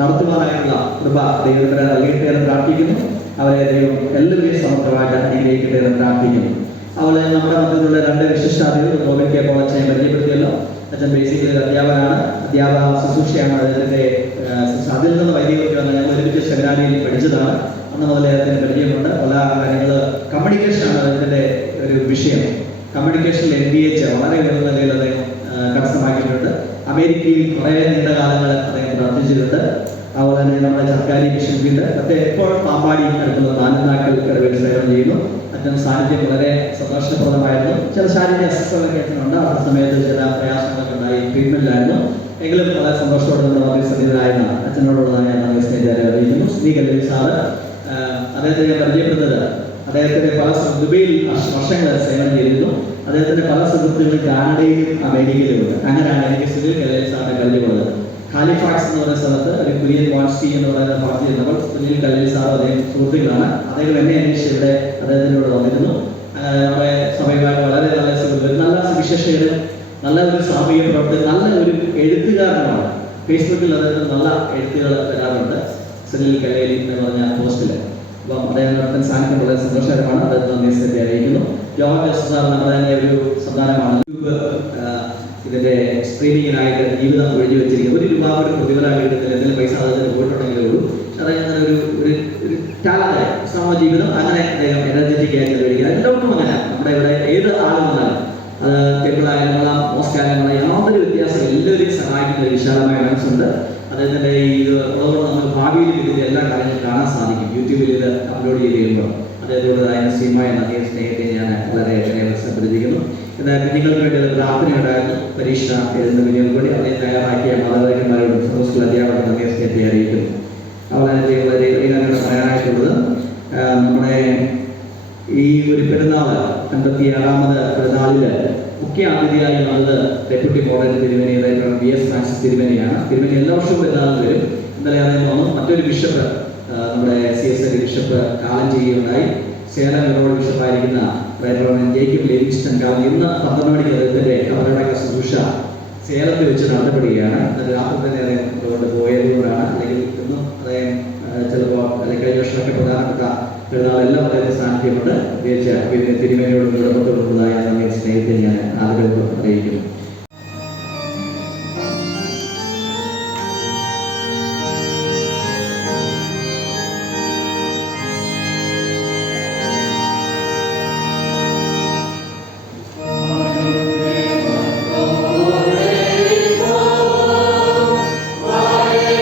നടത്തുവാനായിട്ടുള്ള കൃപ ദൈവത്തിന് നൽകട്ടെ എന്ന് പ്രാർത്ഥിക്കുന്നു. അവരെ ദൈവം എല്ലാവരെയും സമഗ്രമായിട്ട് അനുഗ്രഹിക്കട്ടെ എന്ന് പ്രാർത്ഥിക്കുന്നു. അതുപോലെ നമ്മുടെ മധ്യത്തിലുള്ള 2 വിശിഷ്ടാതിഥികൾ റോബിൻ കെ പോൾ അച്ഛനെ പരിചയപ്പെടുത്തിയല്ലോ. അച്ഛൻ ബേസിക്കലി ഒരു അധ്യാപകനാണ്, അധ്യാപക ശുശ്രൂഷയാണ് അദ്ദേഹത്തിൻ്റെ. അതിൽ നിന്ന് വൈദ്യുതി വന്ന് ഞങ്ങൾ ഒരുമിച്ച് സെമിനാരിയിൽ പഠിച്ചതാണ്. അന്ന് മുതൽ അദ്ദേഹത്തിന് പരിചയമുണ്ട്. പല കാര്യങ്ങൾ കമ്മ്യൂണിക്കേഷനാണ് അദ്ദേഹത്തിൻ്റെ ഒരു വിഷയം. കമ്മ്യൂണിക്കേഷനിൽ MBH വളരെ ഉയർന്ന നിലയിൽ അദ്ദേഹം കരസ്ഥമാക്കിയിട്ടുണ്ട്. അമേരിക്കയിൽ കുറേ നീണ്ട കാലങ്ങൾ അദ്ദേഹം പ്രവർത്തിച്ചിട്ടുണ്ട്. അതുപോലെ തന്നെ നമ്മുടെ സർക്കാരി മിഷൻ ഫീൽഡ് ഇപ്പോൾ പാമ്പാടി അടുത്തുള്ള നാലുനാക്കൽ വേണ്ടി സേവനം ചെയ്യുന്നു. അച്ഛൻ സാന്നിധ്യം വളരെ സന്തോഷപ്രദമായിരുന്നു. ചില ശാരീരിക അസ്വസ്ഥതകളൊക്കെ അച്ഛനുണ്ട്. ആ സമയത്ത് ചില പ്രയാസങ്ങളൊക്കെ ഉണ്ടായി, ട്രീറ്റ്മെന്റിലായിരുന്നു. എങ്കിലും വളരെ സന്തോഷത്തോടെ നമ്മൾ വളരെ സന്നിധനായിരുന്ന അച്ഛനോടുള്ളതായ നന്ദി സ്നേഹിതരെ അറിയിക്കുന്നു. ശ്രീ കല്ലി സാറ് അദ്ദേഹത്തെ ഞാൻ പരിചയപ്പെടുന്നത് അദ്ദേഹത്തിന്റെ പല ദുബൈയിൽ വർഷങ്ങൾ സേവനം ചെയ്തിരുന്നു. അദ്ദേഹത്തിന്റെ പല സുഹൃത്തുക്കളും കാനഡയിലും അമേരിക്കയിലും ഉണ്ട്. അങ്ങനെയാണ് എനിക്ക് സുനിൽ കല്ലി സാറിനെ പരിചയപ്പെടുന്നത്. ഹാലിഫാക്സ് എന്ന് പറയുന്ന സ്ഥലത്ത് ഒരു കുര്യൻ വാൺസ്റ്റി എന്ന് പറയുന്ന പാർട്ടി ചെയ്യുന്നപ്പോൾ സുനിൽ കല്ലി സാർ അദ്ദേഹം സുഹൃത്തുക്കളാണ്. അദ്ദേഹം എന്നെ അന്വേഷിച്ച് ഇവിടെ അദ്ദേഹത്തിനോട് വന്നിരുന്നു. നമ്മുടെ സഭയുമായിട്ട് വളരെ നല്ല സുഹൃത്തുക്കൾ, നല്ല സുവിശേഷകരും നല്ല ഒരു സാമൂഹിക പ്രവർത്തകർ, നല്ല ഒരു എഴുത്തുകാരനുമാണ്. ഫേസ്ബുക്കിൽ അദ്ദേഹത്തിന് നല്ല എഴുത്തുകൾ വരാറുണ്ട്. സുനിൽ കല്ലേലി എന്ന് പറഞ്ഞ പോസ്റ്റിൽ അപ്പം അദ്ദേഹത്തിന് സാന്നിധ്യം വളരെ സന്തോഷകരമാണ്. അദ്ദേഹത്തിന് നന്ദി സ്ഥിതി അറിയിക്കുന്നു. ജോൺ ജോസഫ് സാർ നമ്മുടെ തന്നെ ഒരു സന്താനമാണ്. ഇതിന്റെ സ്ട്രീമിങ്ങിനായിട്ട് ജീവിതം ഒഴിഞ്ഞു വെച്ചിരിക്കുന്നത്. ഒരു രൂപ ഒരു പ്രതിഫലം കിട്ടത്തില്ല, എന്തെങ്കിലും പൈസ അദ്ദേഹത്തിന് പോയിട്ടുണ്ടെങ്കിലേ ഉള്ളൂ. പക്ഷെ അദ്ദേഹം ഒരു ടാലന്റ് ശ്രമ ജീവിതം അങ്ങനെ അദ്ദേഹം എനർജറ്റിക് ആയിട്ട് കഴിക്കുക. എല്ലാവർക്കും അങ്ങനെ നമ്മുടെ ഇവിടെ ഏത് ആളും വന്നാലും അത് ടെമ്പിളായാലും മോസ്കായാലും യാതൊരു വ്യത്യാസം എല്ലാവരെയും സഹായിക്കുന്ന ഒരു വിശാലമായ മനസ്സുണ്ട്. അദ്ദേഹത്തിൻ്റെ ഈ ഉള്ളതുകൊണ്ട് നമുക്ക് ഭാവിയിൽ ഇതിൻ്റെ എല്ലാ കാര്യങ്ങളും കാണാൻ സാധിക്കും. യൂട്യൂബിൽ ഇത് അപ്ലോഡ് ചെയ്ത് കഴിയുമ്പോൾ അദ്ദേഹത്തോട് അതിന് സ്ഥിരമായ നന്ദിയെ സ്നേഹത്തെ ഞാൻ വളരെ ശ്രദ്ധിക്കുന്നു. എന്നാൽ കുഞ്ഞുങ്ങൾക്ക് വേണ്ടി ഒരു പ്രാർത്ഥനയുണ്ടായിരുന്നു. പരീക്ഷ എഴുതുന്ന കുഞ്ഞുങ്ങൾക്ക് വേണ്ടി അതിനെ തയ്യാറാക്കിയ മാതാപിതാക്കന്മാരോടും സ്കൂൾ അധ്യാപകർ നന്ദിയെ സ്നേഹത്തെ അറിയിക്കുന്നു. അവരെ വളരെ കാര്യങ്ങൾ പറയാനായിട്ടുള്ളത് നമ്മുടെ ഈ ഒരു പെരുന്നാൾ 56ാമത് പെരുന്നാളില് മുഖ്യ അതിഥിയായി വന്നത് ഡെപ്യൂട്ടി മോഡൽ തിരുമേനി VS ഫ്രാൻസിസ് തിരുമേനിയാണ്. തിരുമേനി എല്ലാ വർഷവും പെരുന്നാളിൽ വരും. ഇന്നലെ അദ്ദേഹം വന്നു. മറ്റൊരു ബിഷപ്പ് നമ്മുടെ CSI ബിഷപ്പ് കാലം ചെയ്യുകയുണ്ടായി. സേലം ഇറോഡ് ബിഷപ്പായിരിക്കുന്ന ജേക്കബ് ലിവിങ്സ്റ്റൺ കാലം ഇന്ന് 12 മണിക്ക് അദ്ദേഹത്തിന്റെ അവരുടെ ശുശ്രൂഷ സേലത്തിൽ വെച്ച് നടത്തപ്പെടുകയാണ്. രാത്രി തന്നെ അദ്ദേഹം കൊണ്ട് പോയതുകൊണ്ടാണ്. അല്ലെങ്കിൽ ഇന്നും അദ്ദേഹം ചിലപ്പോൾ അല്ലെങ്കിൽ കഴിഞ്ഞ വർഷമൊക്കെ പ്രധാനപ്പെട്ട പെരുന്നാളെല്ലാം അദ്ദേഹത്തെ സാന്നിധ്യമുണ്ട്. പ്രത്യേകിച്ച് തിരുമേനിയോടും കുടുംബത്തോടുള്ളതായ നന്ദി സ്നേഹത്തെ ഞാൻ ആദരവ് അറിയിക്കുന്നു. Amen.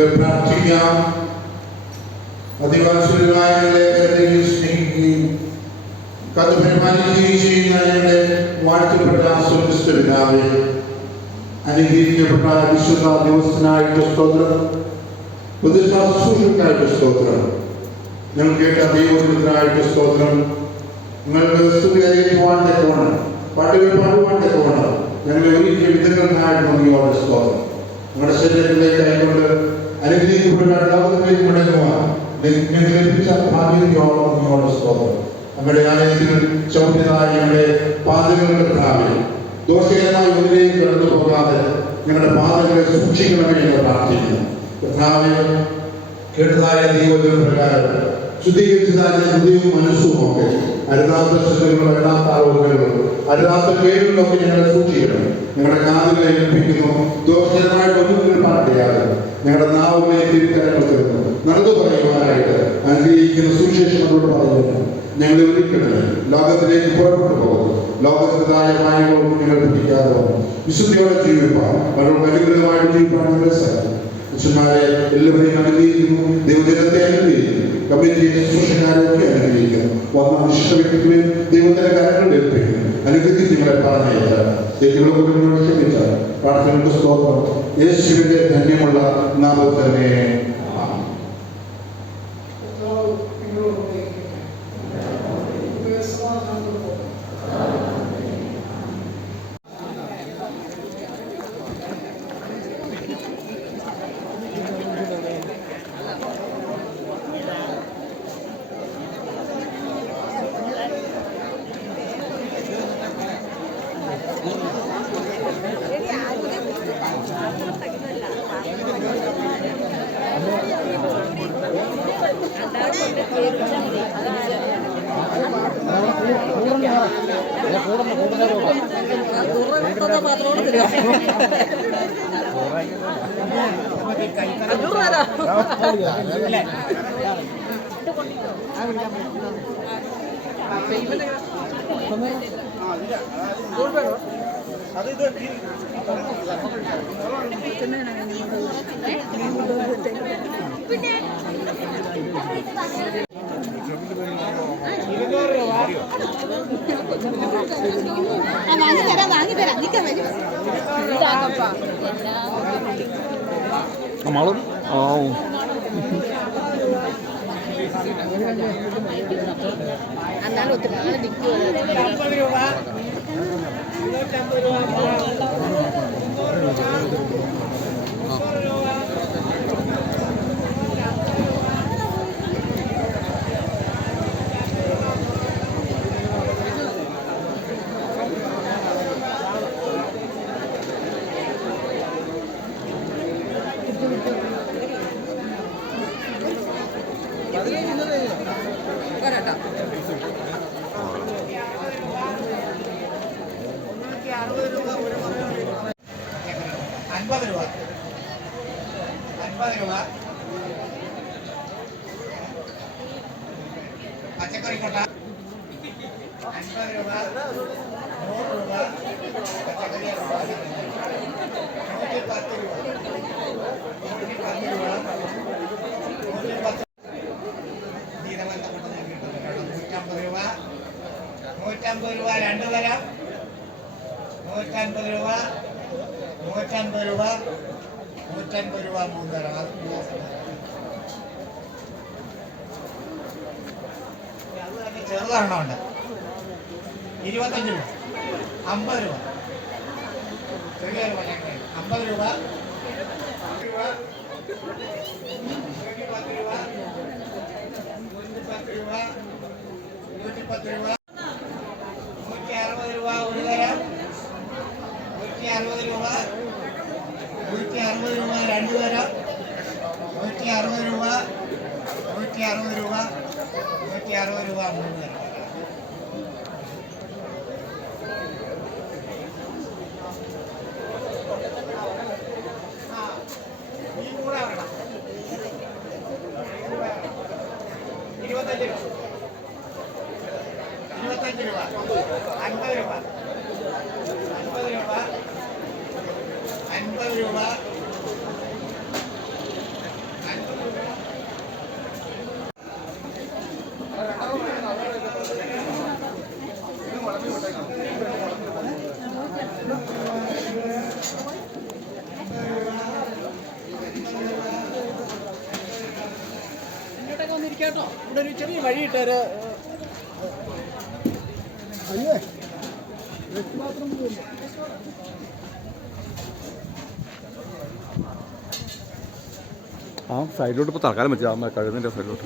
നമുക്ക് പ്രാർത്ഥിക്കാം. അതിവാത്സല്യമായ ഞങ്ങളെ സ്നേഹിക്കുകയും കഥ പരിപാലിക്കുകയും ചെയ്യുന്ന ഞങ്ങളുടെ വാഴ്ത്തപ്പെട്ട സ്വർഗ്ഗസ്ഥ പിതാവേ, അനുഗ്രഹിക്കപ്പെട്ട വിശുദ്ധ ദിവസത്തിനായിട്ട് സ്തോത്രം, പ്രതിഷ്ഠാ ശുശ്രൂഷയ്ക്കായിട്ട് സ്തോത്രം, ഞങ്ങൾ കേട്ട ദൈവത്തിനായിട്ട് സ്തോത്രം. നിങ്ങൾക്ക് സ്തുതി അറിയിക്കുവാൻ തക്കവണ്ണം, പാട്ടുകൾ പാടുവാൻ തക്കവണ്ണം ഞങ്ങളെ ഒരുക്കിയ വിധങ്ങൾക്കായിട്ട് നന്ദിയോടെ സ്തോത്രം. നമ്മുടെ ശരീരത്തിലേക്ക് കൈക്കൊണ്ട് അനുഗ്രഹിക്കപ്പെട്ട ലോകത്തിലേക്ക് മടങ്ങുവാൻ ഞങ്ങൾ ലഭിച്ച ഭാഗ്യത്തോളം നന്ദിയോടെ സ്തോത്രം. നമ്മുടെ ആലയത്തിൽ ചവിട്ടിയതായ ഞങ്ങളുടെ പാതകളുടെ പ്രാവിൽ ദോഷകരമായ ഒന്നിലേക്ക് കടന്നു പോകാതെ ഞങ്ങളുടെ പാതകളെ സൂക്ഷിക്കണമെന്ന് ഞങ്ങൾ പ്രാർത്ഥിക്കുന്നു. കേട്ടതായ ദൈവത്തിന് പ്രകാരം ശുദ്ധീകരിച്ചതായ ഹൃദയവും മനസ്സും ഒക്കെ അരുതാത്ത ശ്രദ്ധകളും അരുതാത്ത ആലോചനകളും അരുതാത്ത കേടുകളൊക്കെ ഞങ്ങളെ സൂക്ഷിക്കണം. ഞങ്ങളുടെ കാതുകളെ ഏൽപ്പിക്കുന്നു. ദോഷകരമായിട്ട് ഒന്നും പാടിയാതെ ഞങ്ങളുടെ നാവുകളെ തിരിക്കരങ്ങൾ തരുന്നു. നടന്നു പറയുവാനായിട്ട് അനുഗ്രഹിക്കുന്ന സുവിശേഷം നമ്മളോട് പറയുന്നു. ഞങ്ങളെ ഒരിക്കലും ലോകത്തിലേക്ക് പുറപ്പെട്ടു പോകുന്നു. ലോകത്തിൻ്റെതായ കാര്യങ്ങളൊന്നും ഞങ്ങൾ പിടിക്കാതെ വിശുദ്ധിയോടെ ജീവിപ്പാൻ, അവരോട് അനുഗ്രഹമായിട്ട് ജീവിപ്പാൻ ഞങ്ങളെ സഹായിക്കും. പുരുഷന്മാരെ എല്ലാവരെയും അനുഗ്രഹിക്കുന്നു. ദൈവജനത്തെ അനുഗ്രഹിക്കുന്നു. കമ്മിറ്റിയെ ശുശ്രൂഷക്കാരെയൊക്കെ അനുഗ്രഹിക്കുന്നു. വന്ന വിശിഷ്ട വ്യക്തികളെ ദൈവത്തിന്റെ കരങ്ങളിൽ ഏൽപ്പിക്കുന്നു. അനുഗ്രഹിച്ച് നിങ്ങളെ പറഞ്ഞേച്ചാണ് ക്ഷമിച്ചാണ് പ്രാർത്ഥനയുടെ സ്തോത്രം യേശുവിന്റെ ധന്യമുള്ള നാമത്തിൽ തന്നെ. പച്ചക്കറി കൊട്ട 50 രൂപ, 100 രൂപ, പച്ചക്കറി 110 രൂപ, 110 രൂപ, 110 തീരബന്ധപ്പെട്ട 150 രൂപ, 150 രൂപ 2 തരം, 150 രൂപ, 150 രൂപ, 150 രൂപ 3 തരം. ചെറുതാണോ? 25 രൂപ, 50 രൂപ, ചെറിയൊരു പച്ചക്കറി 50 രൂപ, 10 രൂപ, 110 രൂപ, 110 രൂപ, 110 രൂപ, 160 രൂപ ഒരു തരം, 160 രൂപ, 160 രൂപ 2 തരം, 160 രൂപ, 160 രൂപ, 160 രൂപ 3 തരം. ഈ കൂടെ വേണം 25 രൂപ, 25 രൂപ, 50 രൂപ, 50 രൂപ, 50 രൂപ, കേട്ടോ, ഇവിടെ ഒരു ചെറിയ വഴിയിട്ടൊരു അയ്യേ ബാത്റൂം പോകുന്നു. ആ സൈഡിലോട്ട് ഇപ്പോൾ തൽക്കാലം വെച്ചാൽ കഴുകുന്നതിൻ്റെ സൈഡിലോട്ട്